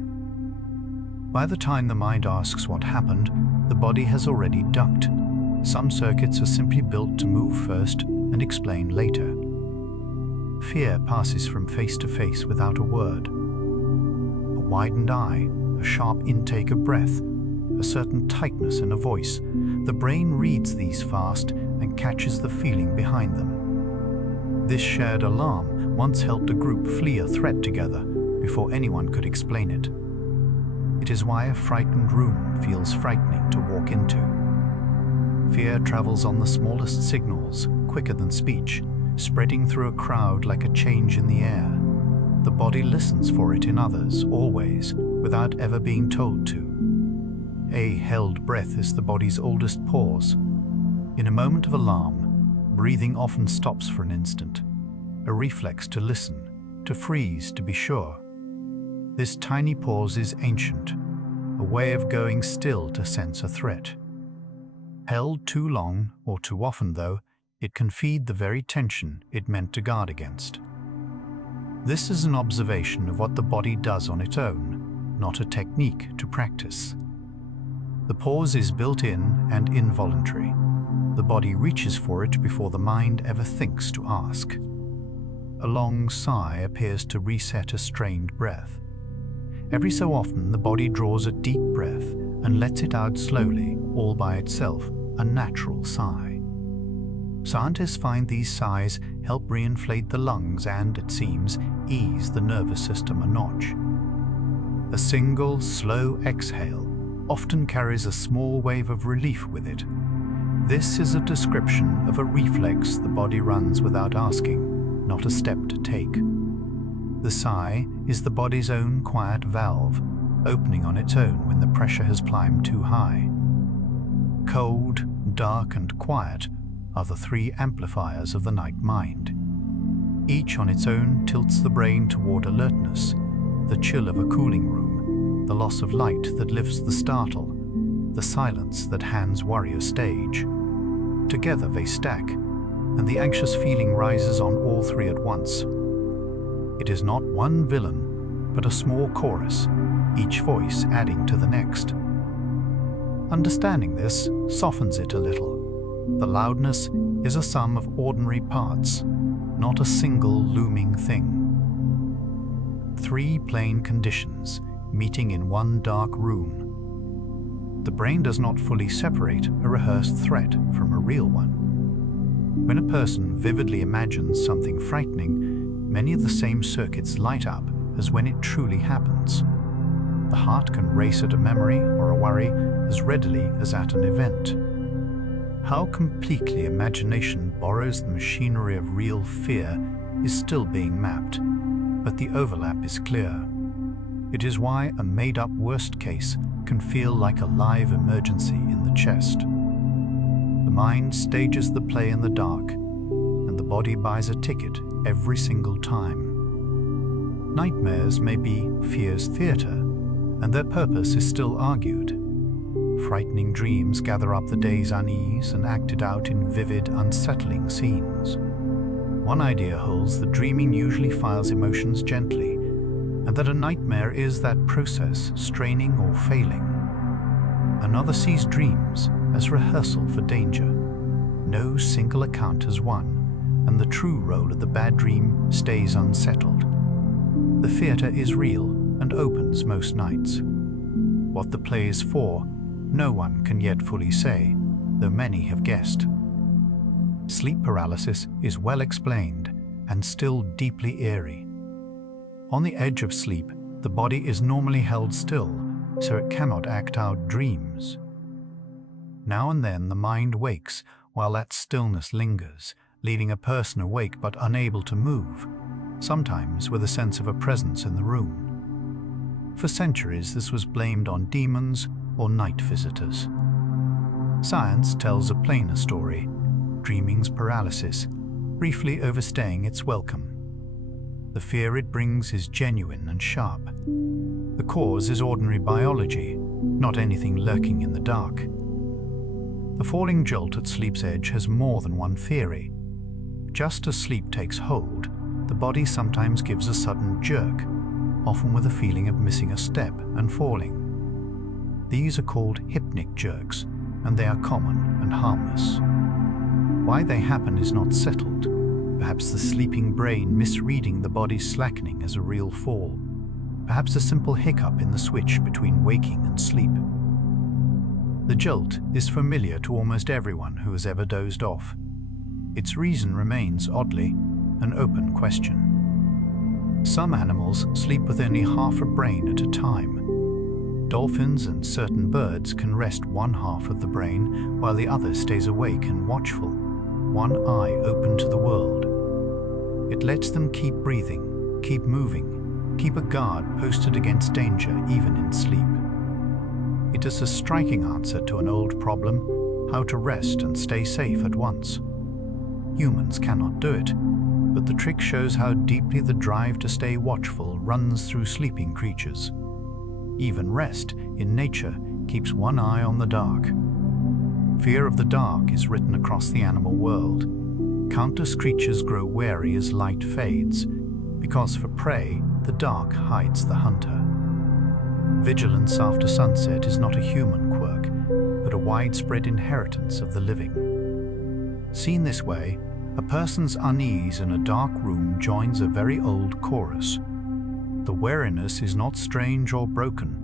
By the time the mind asks what happened, the body has already ducked. Some circuits are simply built to move first and explain later. Fear passes from face to face without a word. A widened eye, a sharp intake of breath, a certain tightness in a voice. The brain reads these fast and catches the feeling behind them. This shared alarm once helped a group flee a threat together before anyone could explain it. It is why a frightened room feels frightening to walk into. Fear travels on the smallest signals, quicker than speech, spreading through a crowd like a change in the air. The body listens for it in others, always, without ever being told to. A held breath is the body's oldest pause. In a moment of alarm, breathing often stops for an instant, a reflex to listen, to freeze, to be sure. This tiny pause is ancient, a way of going still to sense a threat. Held too long or too often, though, it can feed the very tension it meant to guard against. This is an observation of what the body does on its own, not a technique to practice. The pause is built in and involuntary. The body reaches for it before the mind ever thinks to ask. A long sigh appears to reset a strained breath. Every so often, the body draws a deep breath and lets it out slowly, all by itself, a natural sigh. Scientists find these sighs help reinflate the lungs and, it seems, ease the nervous system a notch. A single, slow exhale often carries a small wave of relief with it. This is a description of a reflex the body runs without asking, not a step to take. The sigh is the body's own quiet valve, opening on its own when the pressure has climbed too high. Cold, dark, and quiet are the three amplifiers of the night mind. Each on its own tilts the brain toward alertness, the chill of a cooling room, the loss of light that lifts the startle, the silence that hands worry a stage. Together they stack, and the anxious feeling rises on all three at once. It is not one villain, but a small chorus, each voice adding to the next. Understanding this softens it a little. The loudness is a sum of ordinary parts, not a single looming thing. Three plain conditions meeting in one dark room. The brain does not fully separate a rehearsed threat from a real one. When a person vividly imagines something frightening, many of the same circuits light up as when it truly happens. The heart can race at a memory or a worry as readily as at an event. How completely imagination borrows the machinery of real fear is still being mapped, but the overlap is clear. It is why a made-up worst case can feel like a live emergency in the chest. The mind stages the play in the dark, and the body buys a ticket every single time. Nightmares may be fear's theater, and their purpose is still argued. Frightening dreams gather up the day's unease and act it out in vivid, unsettling scenes. One idea holds that dreaming usually files emotions gently, and that a nightmare is that process, straining or failing. Another sees dreams as rehearsal for danger. No single account has won, and the true role of the bad dream stays unsettled. The theater is real and opens most nights. What the play is for, no one can yet fully say, though many have guessed. Sleep paralysis is well explained and still deeply eerie. On the edge of sleep, the body is normally held still, so it cannot act out dreams. Now and then the mind wakes while that stillness lingers, leaving a person awake but unable to move, sometimes with a sense of a presence in the room. For centuries, this was blamed on demons or night visitors. Science tells a plainer story, dreaming's paralysis, briefly overstaying its welcome. The fear it brings is genuine and sharp. The cause is ordinary biology, not anything lurking in the dark. The falling jolt at sleep's edge has more than one theory. Just as sleep takes hold, the body sometimes gives a sudden jerk, often with a feeling of missing a step and falling. These are called hypnic jerks, and they are common and harmless. Why they happen is not settled. Perhaps the sleeping brain misreading the body's slackening as a real fall. Perhaps a simple hiccup in the switch between waking and sleep. The jolt is familiar to almost everyone who has ever dozed off. Its reason remains, oddly, an open question. Some animals sleep with only half a brain at a time. Dolphins and certain birds can rest one half of the brain while the other stays awake and watchful, one eye open to the world. It lets them keep breathing, keep moving, keep a guard posted against danger even in sleep. It is a striking answer to an old problem: how to rest and stay safe at once. Humans cannot do it, but the trick shows how deeply the drive to stay watchful runs through sleeping creatures. Even rest, in nature, keeps one eye on the dark. Fear of the dark is written across the animal world. Countless creatures grow wary as light fades, because for prey, the dark hides the hunter. Vigilance after sunset is not a human quirk, but a widespread inheritance of the living. Seen this way, a person's unease in a dark room joins a very old chorus. The wariness is not strange or broken.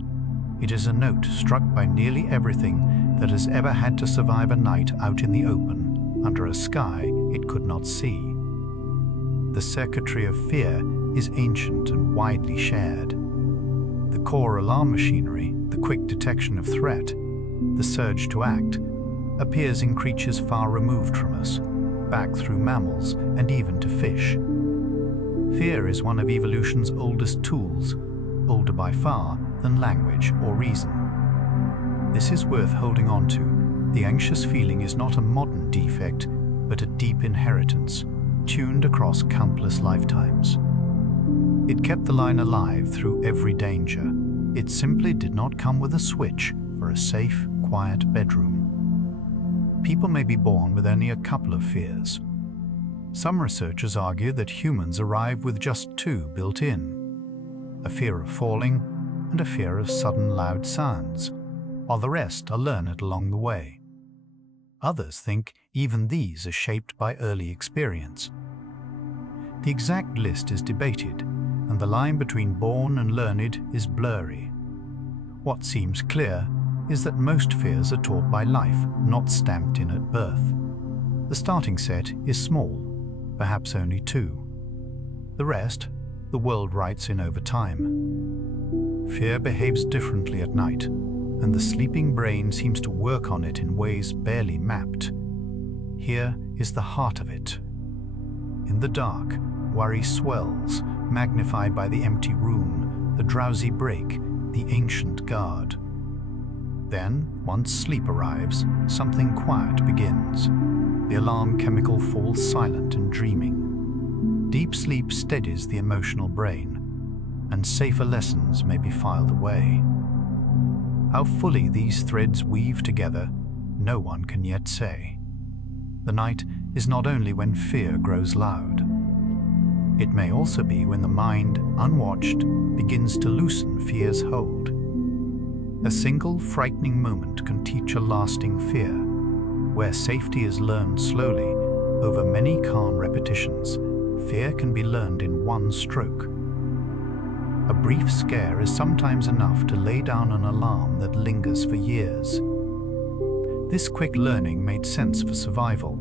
It is a note struck by nearly everything that has ever had to survive a night out in the open, under a sky it could not see. The circuitry of fear is ancient and widely shared. The core alarm machinery, the quick detection of threat, the surge to act, appears in creatures far removed from us, back through mammals and even to fish. Fear is one of evolution's oldest tools, older by far than language or reason. This is worth holding on to. The anxious feeling is not a modern defect, but a deep inheritance, tuned across countless lifetimes. It kept the line alive through every danger. It simply did not come with a switch for a safe, quiet bedroom. People may be born with only a couple of fears. Some researchers argue that humans arrive with just two built in: a fear of falling and a fear of sudden loud sounds, while the rest are learned along the way. Others think even these are shaped by early experience. The exact list is debated, and the line between born and learned is blurry. What seems clear is that most fears are taught by life, not stamped in at birth. The starting set is small, perhaps only two. The rest, the world writes in over time. Fear behaves differently at night, and the sleeping brain seems to work on it in ways barely mapped. Here is the heart of it. In the dark, worry swells, magnified by the empty room, the drowsy break, the ancient guard. Then, once sleep arrives, something quiet begins. The alarm chemical falls silent and dreaming. Deep sleep steadies the emotional brain, and safer lessons may be filed away. How fully these threads weave together, no one can yet say. The night is not only when fear grows loud. It may also be when the mind, unwatched, begins to loosen fear's hold. A single frightening moment can teach a lasting fear, where safety is learned slowly over many calm repetitions. Fear can be learned in one stroke. A brief scare is sometimes enough to lay down an alarm that lingers for years. This quick learning made sense for survival.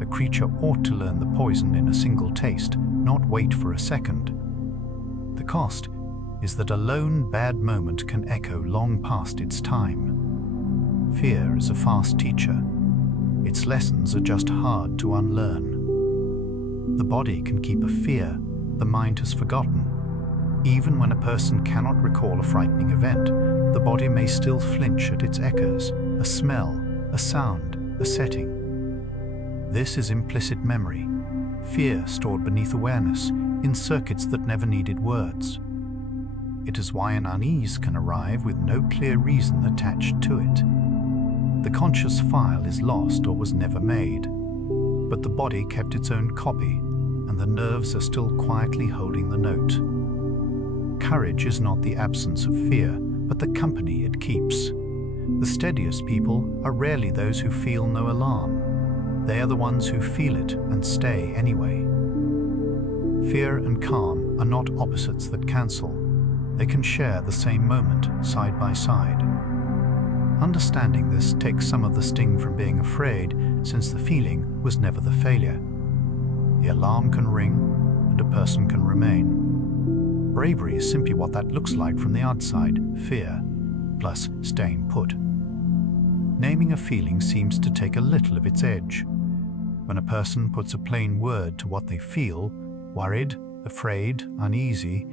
A creature ought to learn the poison in a single taste, not wait for a second. The cost is that a lone bad moment can echo long past its time. Fear is a fast teacher. Its lessons are just hard to unlearn. The body can keep a fear the mind has forgotten. Even when a person cannot recall a frightening event, the body may still flinch at its echoes, a smell, a sound, a setting. This is implicit memory, fear stored beneath awareness, in circuits that never needed words. It is why an unease can arrive with no clear reason attached to it. The conscious file is lost or was never made, but the body kept its own copy, and the nerves are still quietly holding the note. Courage is not the absence of fear, but the company it keeps. The steadiest people are rarely those who feel no alarm. They are the ones who feel it and stay anyway. Fear and calm are not opposites that cancel. They can share the same moment, side by side. Understanding this takes some of the sting from being afraid, since the feeling was never the failure. The alarm can ring, and a person can remain. Bravery is simply what that looks like from the outside, fear, plus staying put. Naming a feeling seems to take a little of its edge. When a person puts a plain word to what they feel, Worried, afraid, uneasy,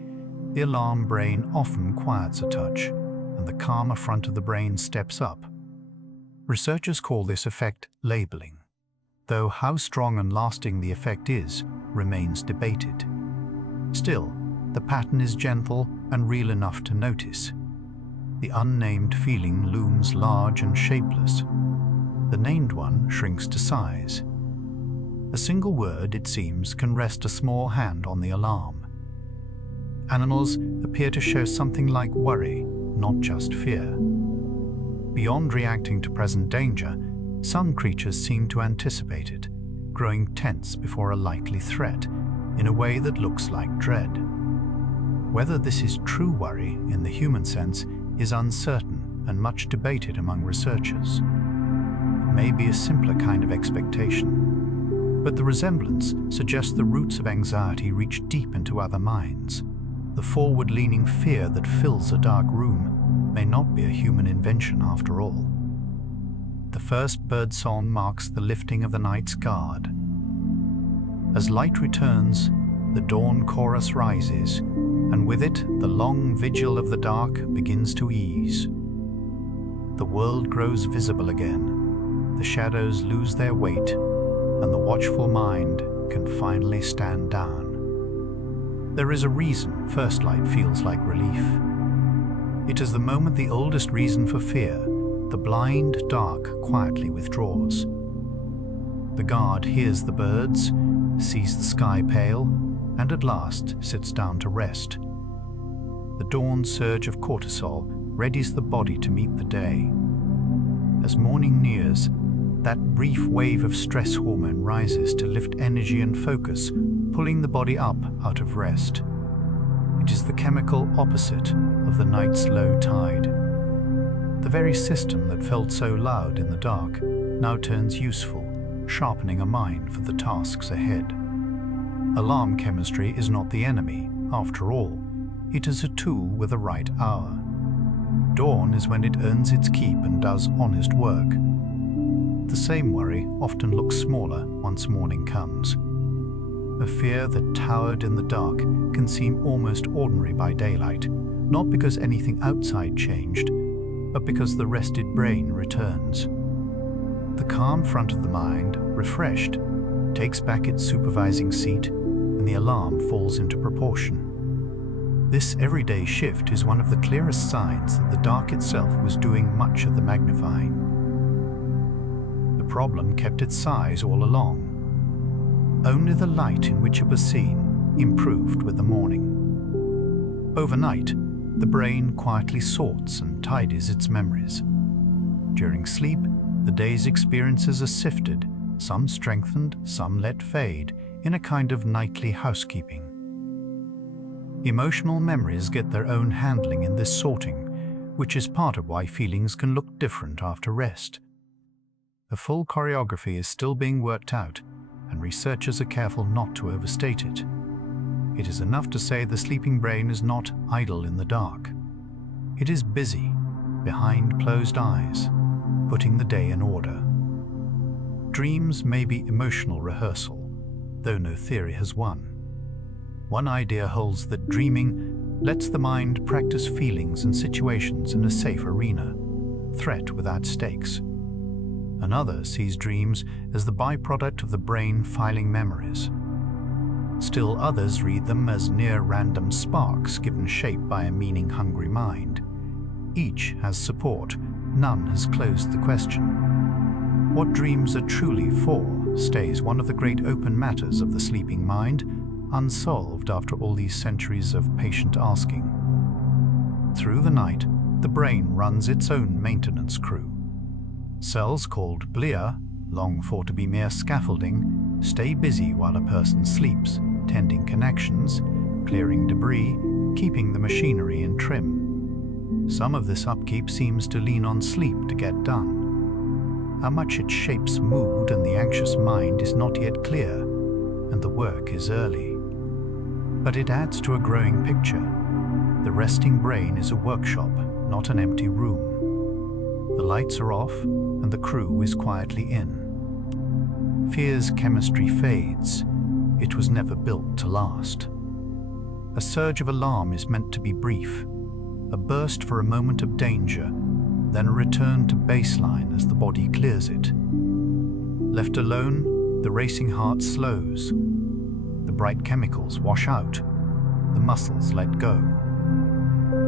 the alarm brain often quiets a touch, and the calmer front of the brain steps up. Researchers call this effect labeling, though how strong and lasting the effect is remains debated. Still, the pattern is gentle and real enough to notice. The unnamed feeling looms large and shapeless. The named one shrinks to size. A single word, it seems, can rest a small hand on the alarm. Animals appear to show something like worry, not just fear. Beyond reacting to present danger, some creatures seem to anticipate it, growing tense before a likely threat in a way that looks like dread. Whether this is true worry in the human sense is uncertain and much debated among researchers. It may be a simpler kind of expectation, but the resemblance suggests the roots of anxiety reach deep into other minds. The forward-leaning fear that fills a dark room may not be a human invention after all. The first bird song marks the lifting of the night's guard. As light returns, the dawn chorus rises, and with it, the long vigil of the dark begins to ease. The world grows visible again, the shadows lose their weight, and the watchful mind can finally stand down. There is a reason first light feels like relief. It is the moment the oldest reason for fear, the blind dark, quietly withdraws. The guard hears the birds, sees the sky pale, and at last sits down to rest. The dawn surge of cortisol readies the body to meet the day. As morning nears, that brief wave of stress hormone rises to lift energy and focus, pulling the body up out of rest. It is the chemical opposite of the night's low tide. The very system that felt so loud in the dark now turns useful, sharpening a mind for the tasks ahead. Alarm chemistry is not the enemy, after all. It is a tool with the right hour. Dawn is when it earns its keep and does honest work. The same worry often looks smaller once morning comes. A fear that towered in the dark can seem almost ordinary by daylight, not because anything outside changed, but because the rested brain returns. The calm front of the mind, refreshed, takes back its supervising seat, and the alarm falls into proportion. This everyday shift is one of the clearest signs that the dark itself was doing much of the magnifying. The problem kept its size all along. Only the light in which it was seen improved with the morning. Overnight, the brain quietly sorts and tidies its memories. During sleep, the day's experiences are sifted, some strengthened, some let fade, in a kind of nightly housekeeping. Emotional memories get their own handling in this sorting, which is part of why feelings can look different after rest. The full choreography is still being worked out, and researchers are careful not to overstate it. It is enough to say the sleeping brain is not idle in the dark. It is busy, behind closed eyes, putting the day in order. Dreams may be emotional rehearsal, though no theory has won. One idea holds that dreaming lets the mind practice feelings and situations in a safe arena, threat without stakes. Another sees dreams as the byproduct of the brain filing memories. Still others read them as near-random sparks given shape by a meaning-hungry mind. Each has support, none has closed the question. What dreams are truly for stays one of the great open matters of the sleeping mind, unsolved after all these centuries of patient asking. Through the night, the brain runs its own maintenance crew. Cells called glia, long thought to be mere scaffolding, stay busy while a person sleeps, tending connections, clearing debris, keeping the machinery in trim. Some of this upkeep seems to lean on sleep to get done. How much it shapes mood and the anxious mind is not yet clear, and the work is early. But it adds to a growing picture. The resting brain is a workshop, not an empty room. The lights are off, and the crew is quietly in. Fear's chemistry fades. it was never built to last. A surge of alarm is meant to be brief, a burst for a moment of danger, then a return to baseline as the body clears it. Left alone, the racing heart slows. The bright chemicals wash out. The muscles let go.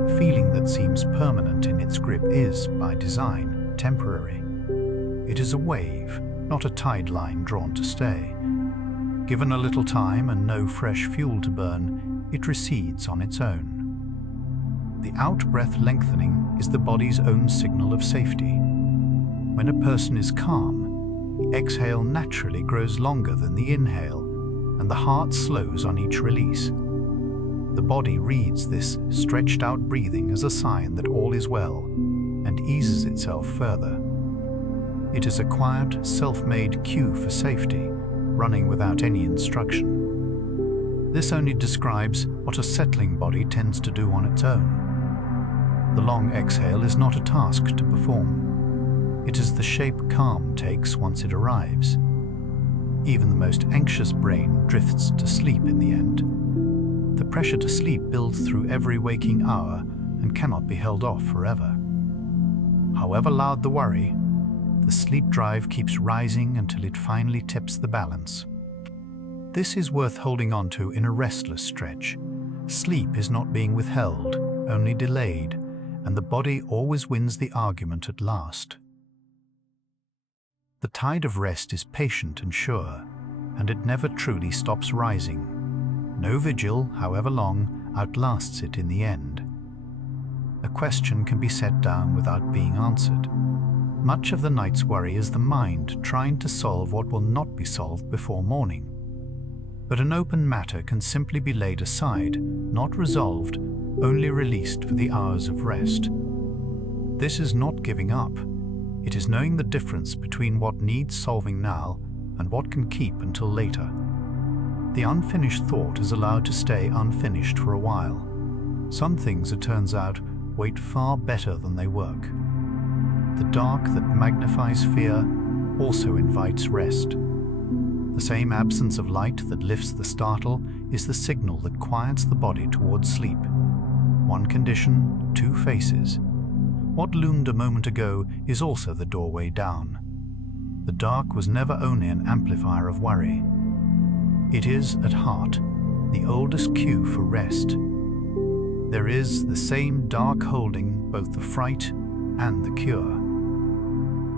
A feeling that seems permanent in its grip is, by design, temporary. It is a wave, not a tide line drawn to stay. Given a little time and no fresh fuel to burn, it recedes on its own. The out-breath lengthening is the body's own signal of safety. When a person is calm, the exhale naturally grows longer than the inhale, and the heart slows on each release. The body reads this stretched-out breathing as a sign that all is well, and eases itself further. It is a quiet, self-made cue for safety, running without any instruction. This only describes what a settling body tends to do on its own. The long exhale is not a task to perform. It is the shape calm takes once it arrives. Even the most anxious brain drifts to sleep in the end. The pressure to sleep builds through every waking hour and cannot be held off forever. However loud the worry, the sleep drive keeps rising until it finally tips the balance. This is worth holding on to in a restless stretch. Sleep is not being withheld, only delayed, and the body always wins the argument at last. The tide of rest is patient and sure, and it never truly stops rising. No vigil, however long, outlasts it in the end. A question can be set down without being answered. Much of the night's worry is the mind trying to solve what will not be solved before morning. But an open matter can simply be laid aside, not resolved, only released for the hours of rest. This is not giving up. It is knowing the difference between what needs solving now and what can keep until later. The unfinished thought is allowed to stay unfinished for a while. Some things, it turns out, wait far better than they work. The dark that magnifies fear also invites rest. The same absence of light that lifts the startle is the signal that quiets the body towards sleep. One condition, two faces. What loomed a moment ago is also the doorway down. The dark was never only an amplifier of worry. It is, at heart, the oldest cue for rest. There is the same dark holding both the fright and the cure.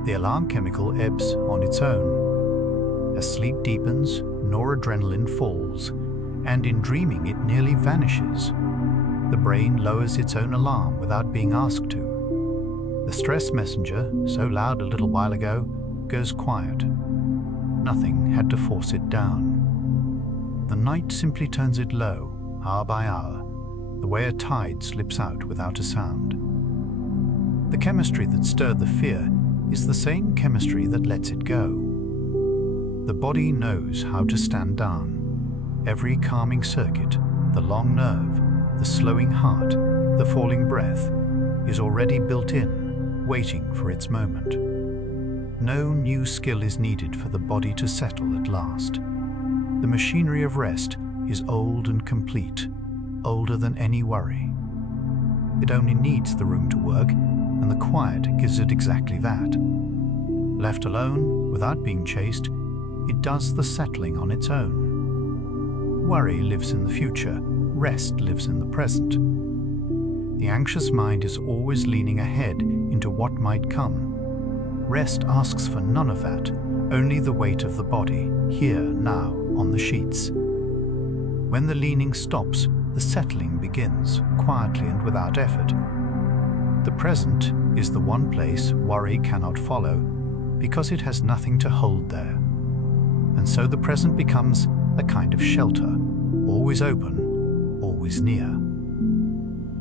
The alarm chemical ebbs on its own. As sleep deepens, noradrenaline falls, and in dreaming it nearly vanishes. The brain lowers its own alarm without being asked to. The stress messenger, so loud a little while ago, goes quiet. Nothing had to force it down. The night simply turns it low, hour by hour, the way a tide slips out without a sound. The chemistry that stirred the fear is the same chemistry that lets it go. The body knows how to stand down. Every calming circuit, the long nerve, the slowing heart, the falling breath, is already built in, waiting for its moment. No new skill is needed for the body to settle at last. The machinery of rest is old and complete, older than any worry. It only needs the room to work, and the quiet gives it exactly that. Left alone, without being chased, it does the settling on its own. Worry lives in the future, rest lives in the present. The anxious mind is always leaning ahead into what might come. Rest asks for none of that, only the weight of the body, here, now, on the sheets. When the leaning stops, the settling begins, quietly and without effort. The present is the one place worry cannot follow, because it has nothing to hold there. And so the present becomes a kind of shelter, always open, always near.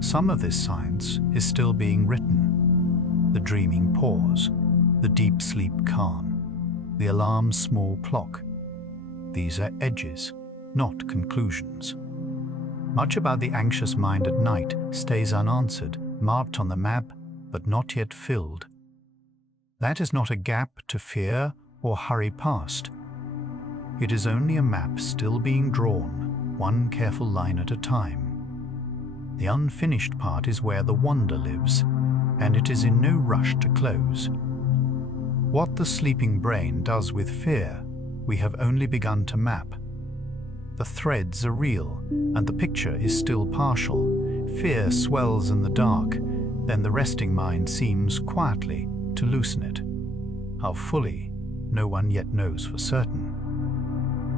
Some of this science is still being written. The dreaming pause, the deep sleep calm, the alarm's small clock. These are edges, not conclusions. Much about the anxious mind at night stays unanswered, marked on the map, but not yet filled. That is not a gap to fear or hurry past. It is only a map still being drawn, one careful line at a time. The unfinished part is where the wonder lives, and it is in no rush to close. What the sleeping brain does with fear, we have only begun to map. The threads are real, and the picture is still partial. Fear swells in the dark, then the resting mind seems quietly to loosen it. How fully, no one yet knows for certain.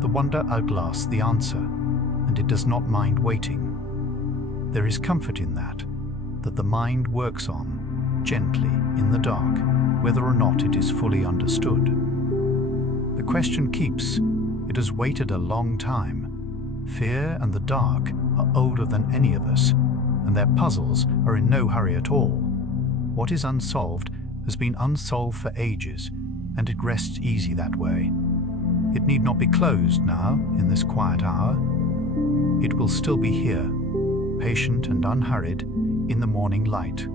The wonder outlasts the answer, and it does not mind waiting. There is comfort in that the mind works on, gently, in the dark, whether or not it is fully understood. The question keeps. It has waited a long time. Fear and the dark are older than any of us, and their puzzles are in no hurry at all. What is unsolved has been unsolved for ages, and it rests easy that way. It need not be closed now, in this quiet hour. It will still be here, patient and unhurried, in the morning light.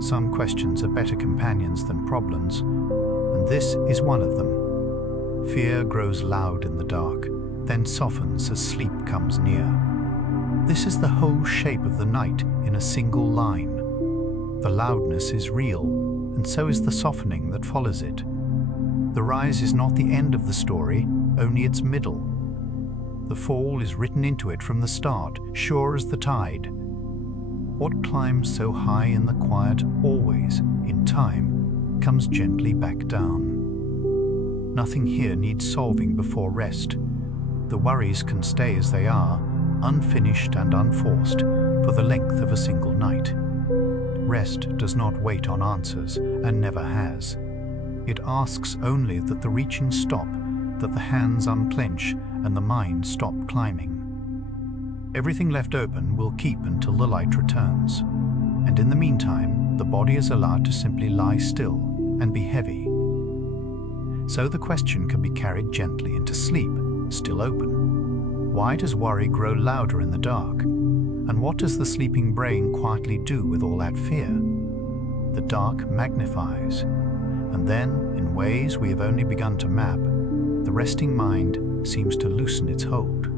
Some questions are better companions than problems, and this is one of them. Fear grows loud in the dark, then softens as sleep comes near. This is the whole shape of the night in a single line. The loudness is real, and so is the softening that follows it. The rise is not the end of the story, only its middle. The fall is written into it from the start, sure as the tide. What climbs so high in the quiet always, in time, comes gently back down. Nothing here needs solving before rest. The worries can stay as they are, unfinished and unforced, for the length of a single night. Rest does not wait on answers, and never has. It asks only that the reaching stop, that the hands unclench, and the mind stop climbing. Everything left open will keep until the light returns, and in the meantime, the body is allowed to simply lie still and be heavy. So the question can be carried gently into sleep, still open. Why does worry grow louder in the dark? And what does the sleeping brain quietly do with all that fear? The dark magnifies, and then, in ways we have only begun to map, the resting mind seems to loosen its hold.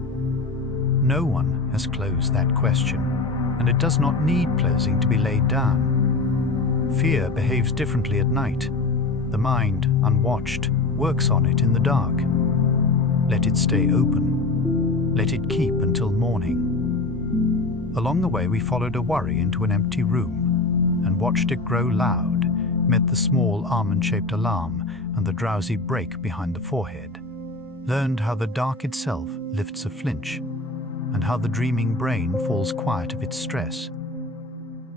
No one has closed that question, and it does not need closing to be laid down. Fear behaves differently at night. The mind, unwatched, works on it in the dark. Let it stay open. Let it keep until morning. Along the way we followed a worry into an empty room and watched it grow loud, met the small almond-shaped alarm and the drowsy break behind the forehead, learned how the dark itself lifts a flinch, and how the dreaming brain falls quiet of its stress.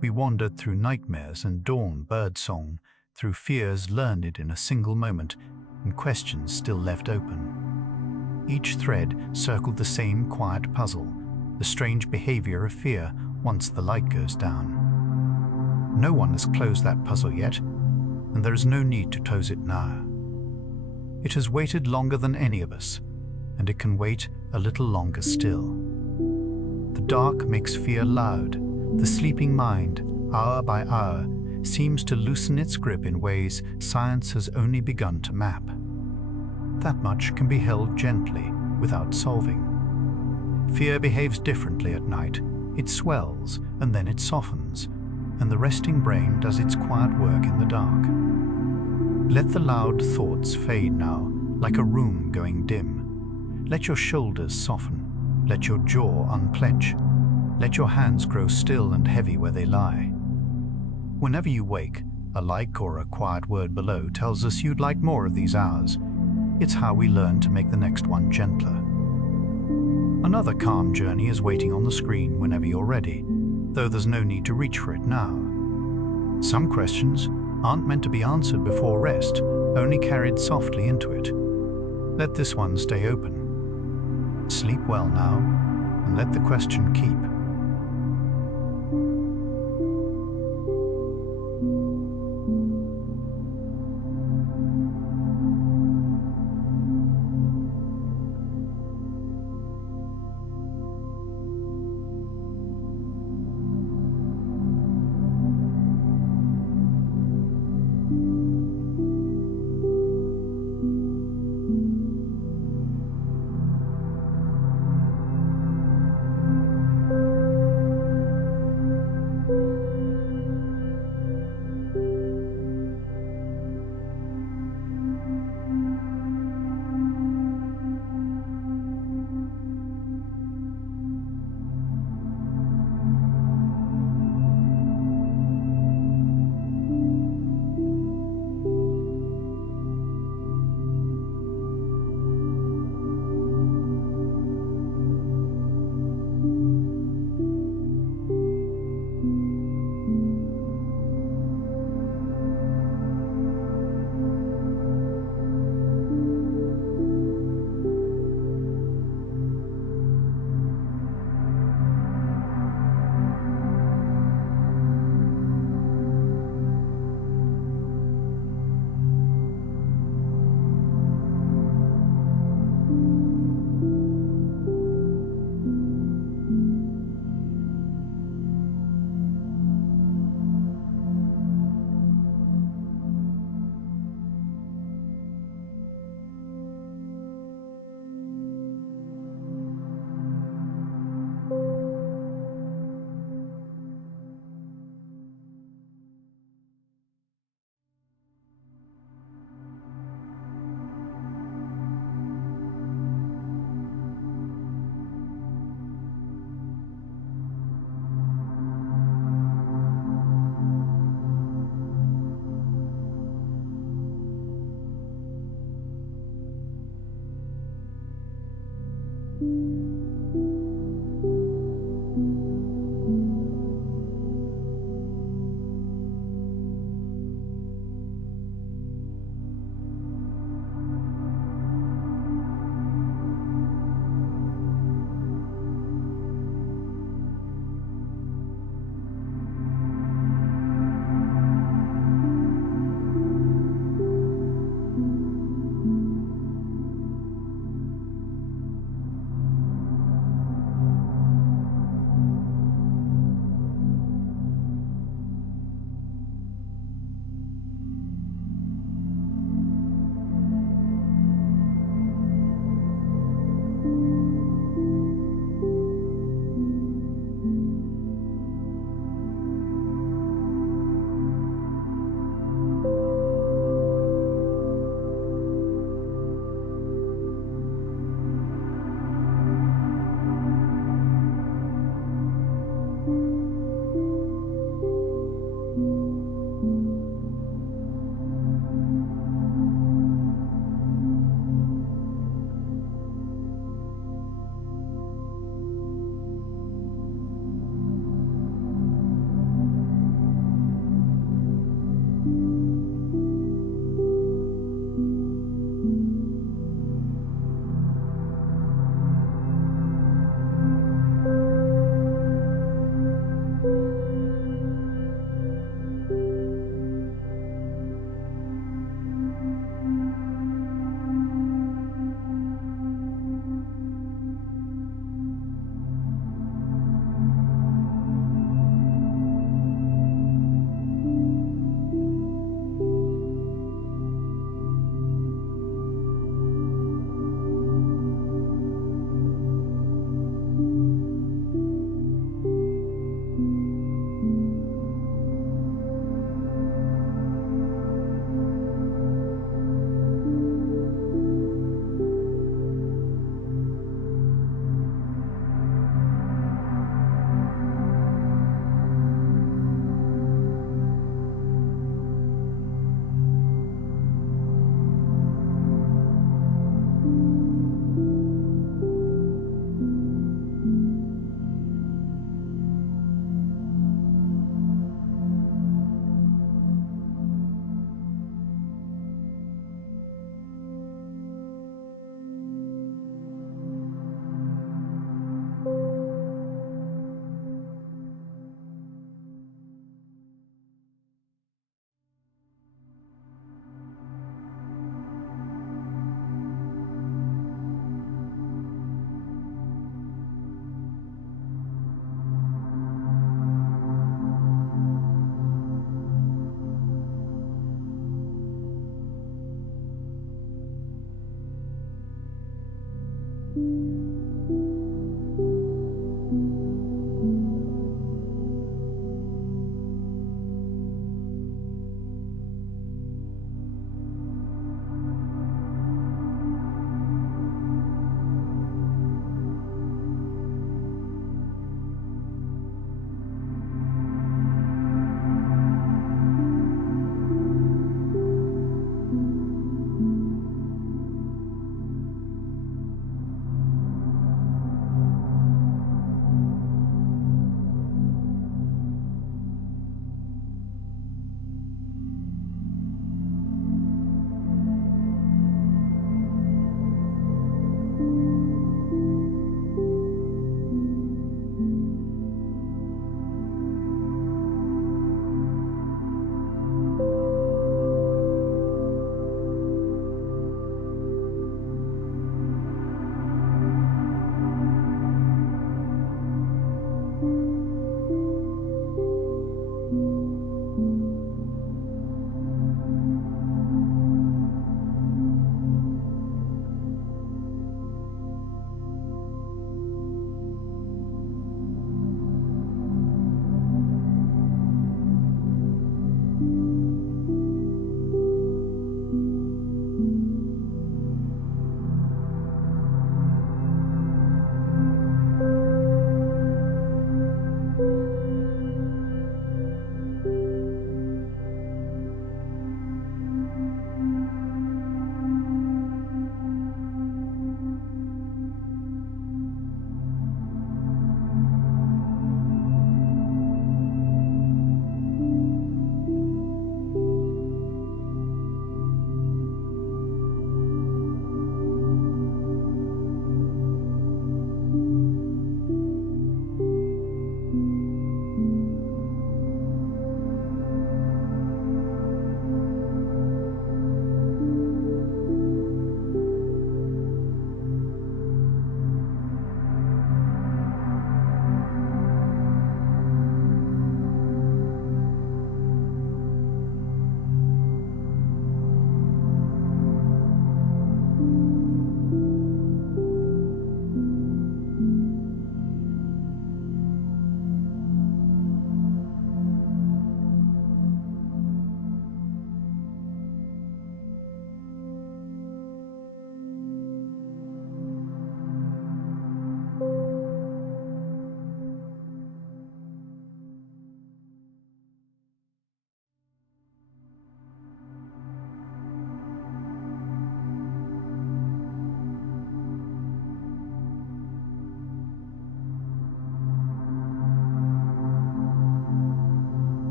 We wandered through nightmares and dawn birdsong, through fears learned in a single moment, and questions still left open. Each thread circled the same quiet puzzle, the strange behavior of fear once the light goes down. No one has closed that puzzle yet, and there is no need to close it now. It has waited longer than any of us, and it can wait a little longer still. The dark makes fear loud. The sleeping mind, hour by hour, seems to loosen its grip in ways science has only begun to map. That much can be held gently, without solving. Fear behaves differently at night. It swells, and then it softens, and the resting brain does its quiet work in the dark. Let the loud thoughts fade now, like a room going dim. Let your shoulders soften. Let your jaw unclench. Let your hands grow still and heavy where they lie. Whenever you wake, a like or a quiet word below tells us you'd like more of these hours. It's how we learn to make the next one gentler. Another calm journey is waiting on the screen whenever you're ready, though there's no need to reach for it now. Some questions aren't meant to be answered before rest, only carried softly into it. Let this one stay open. Sleep well now, and let the question keep.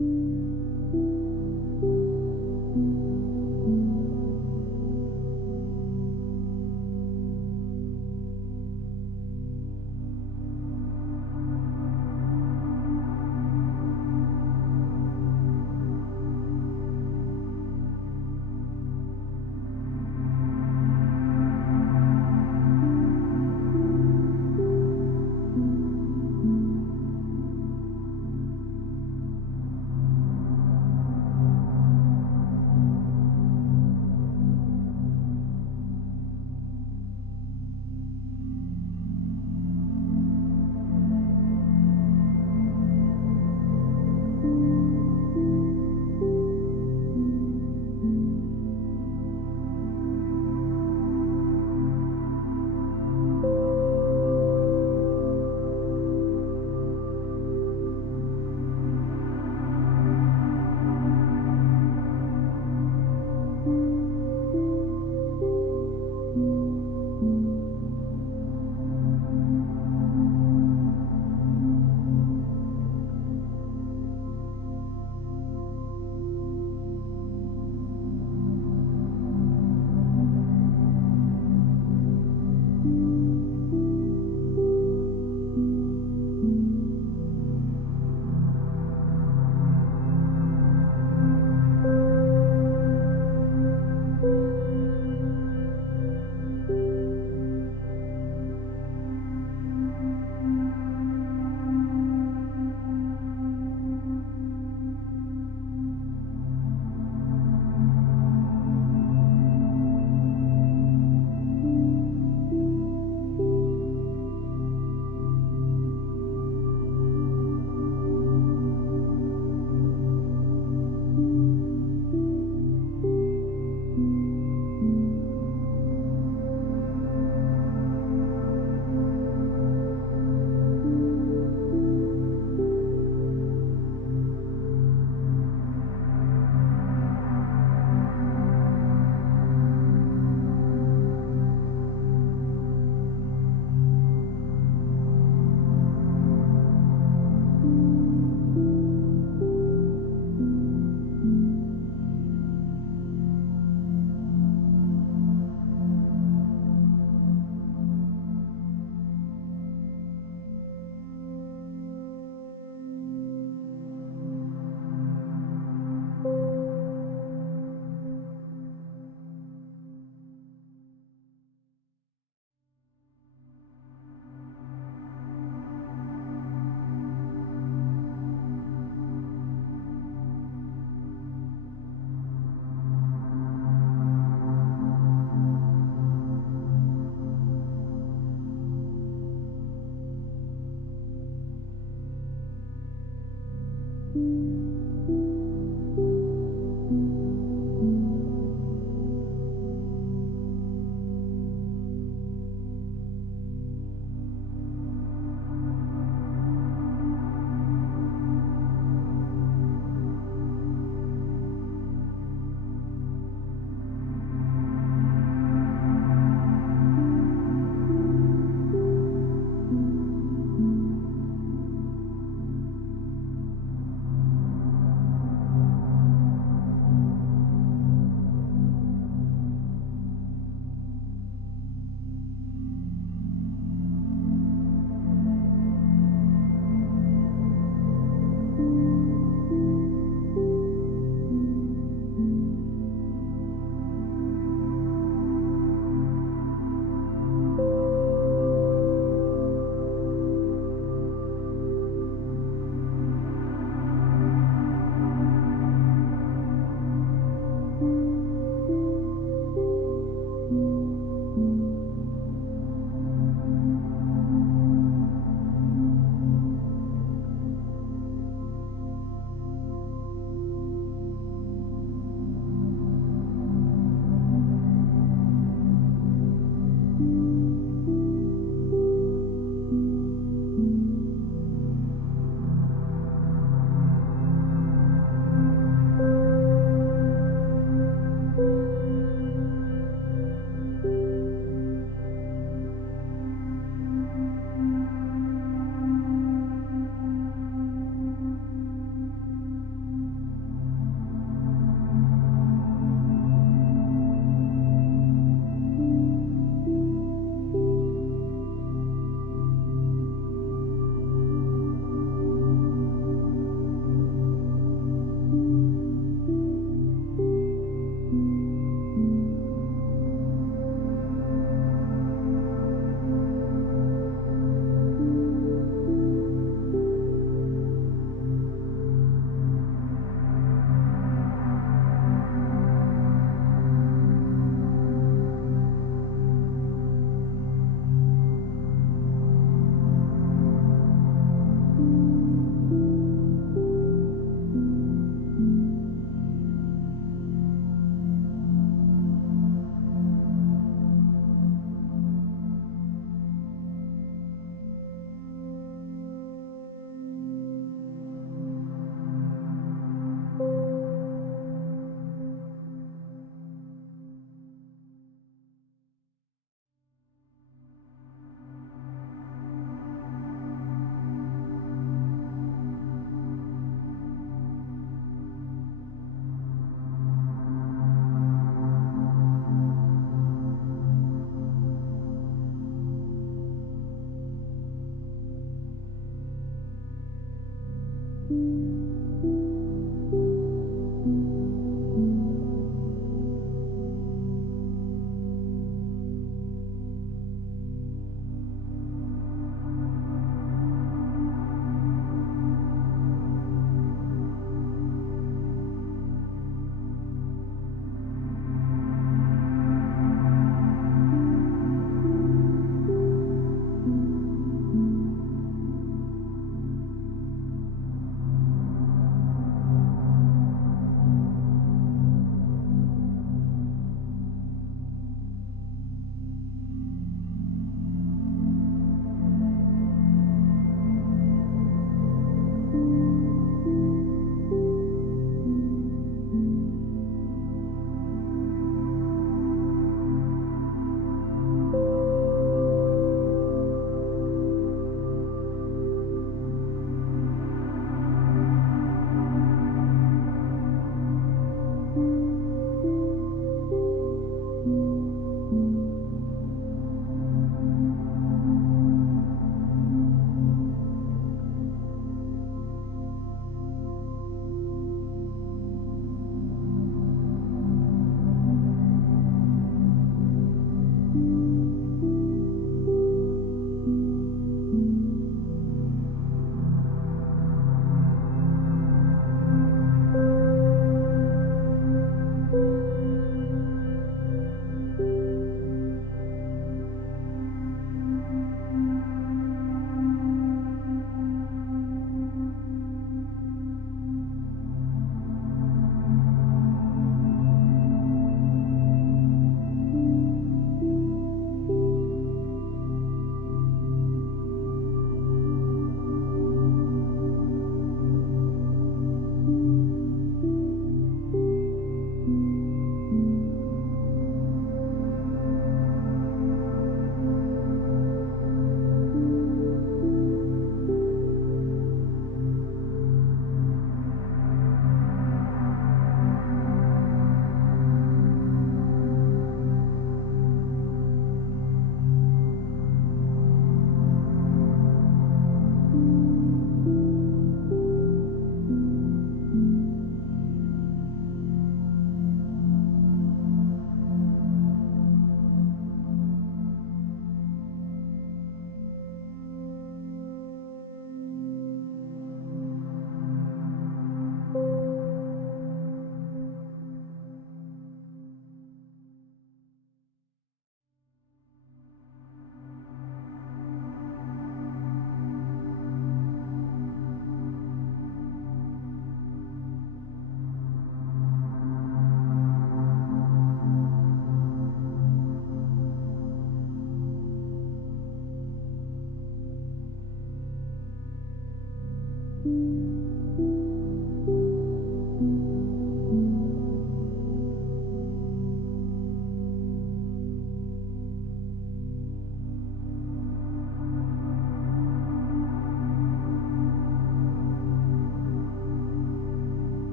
you.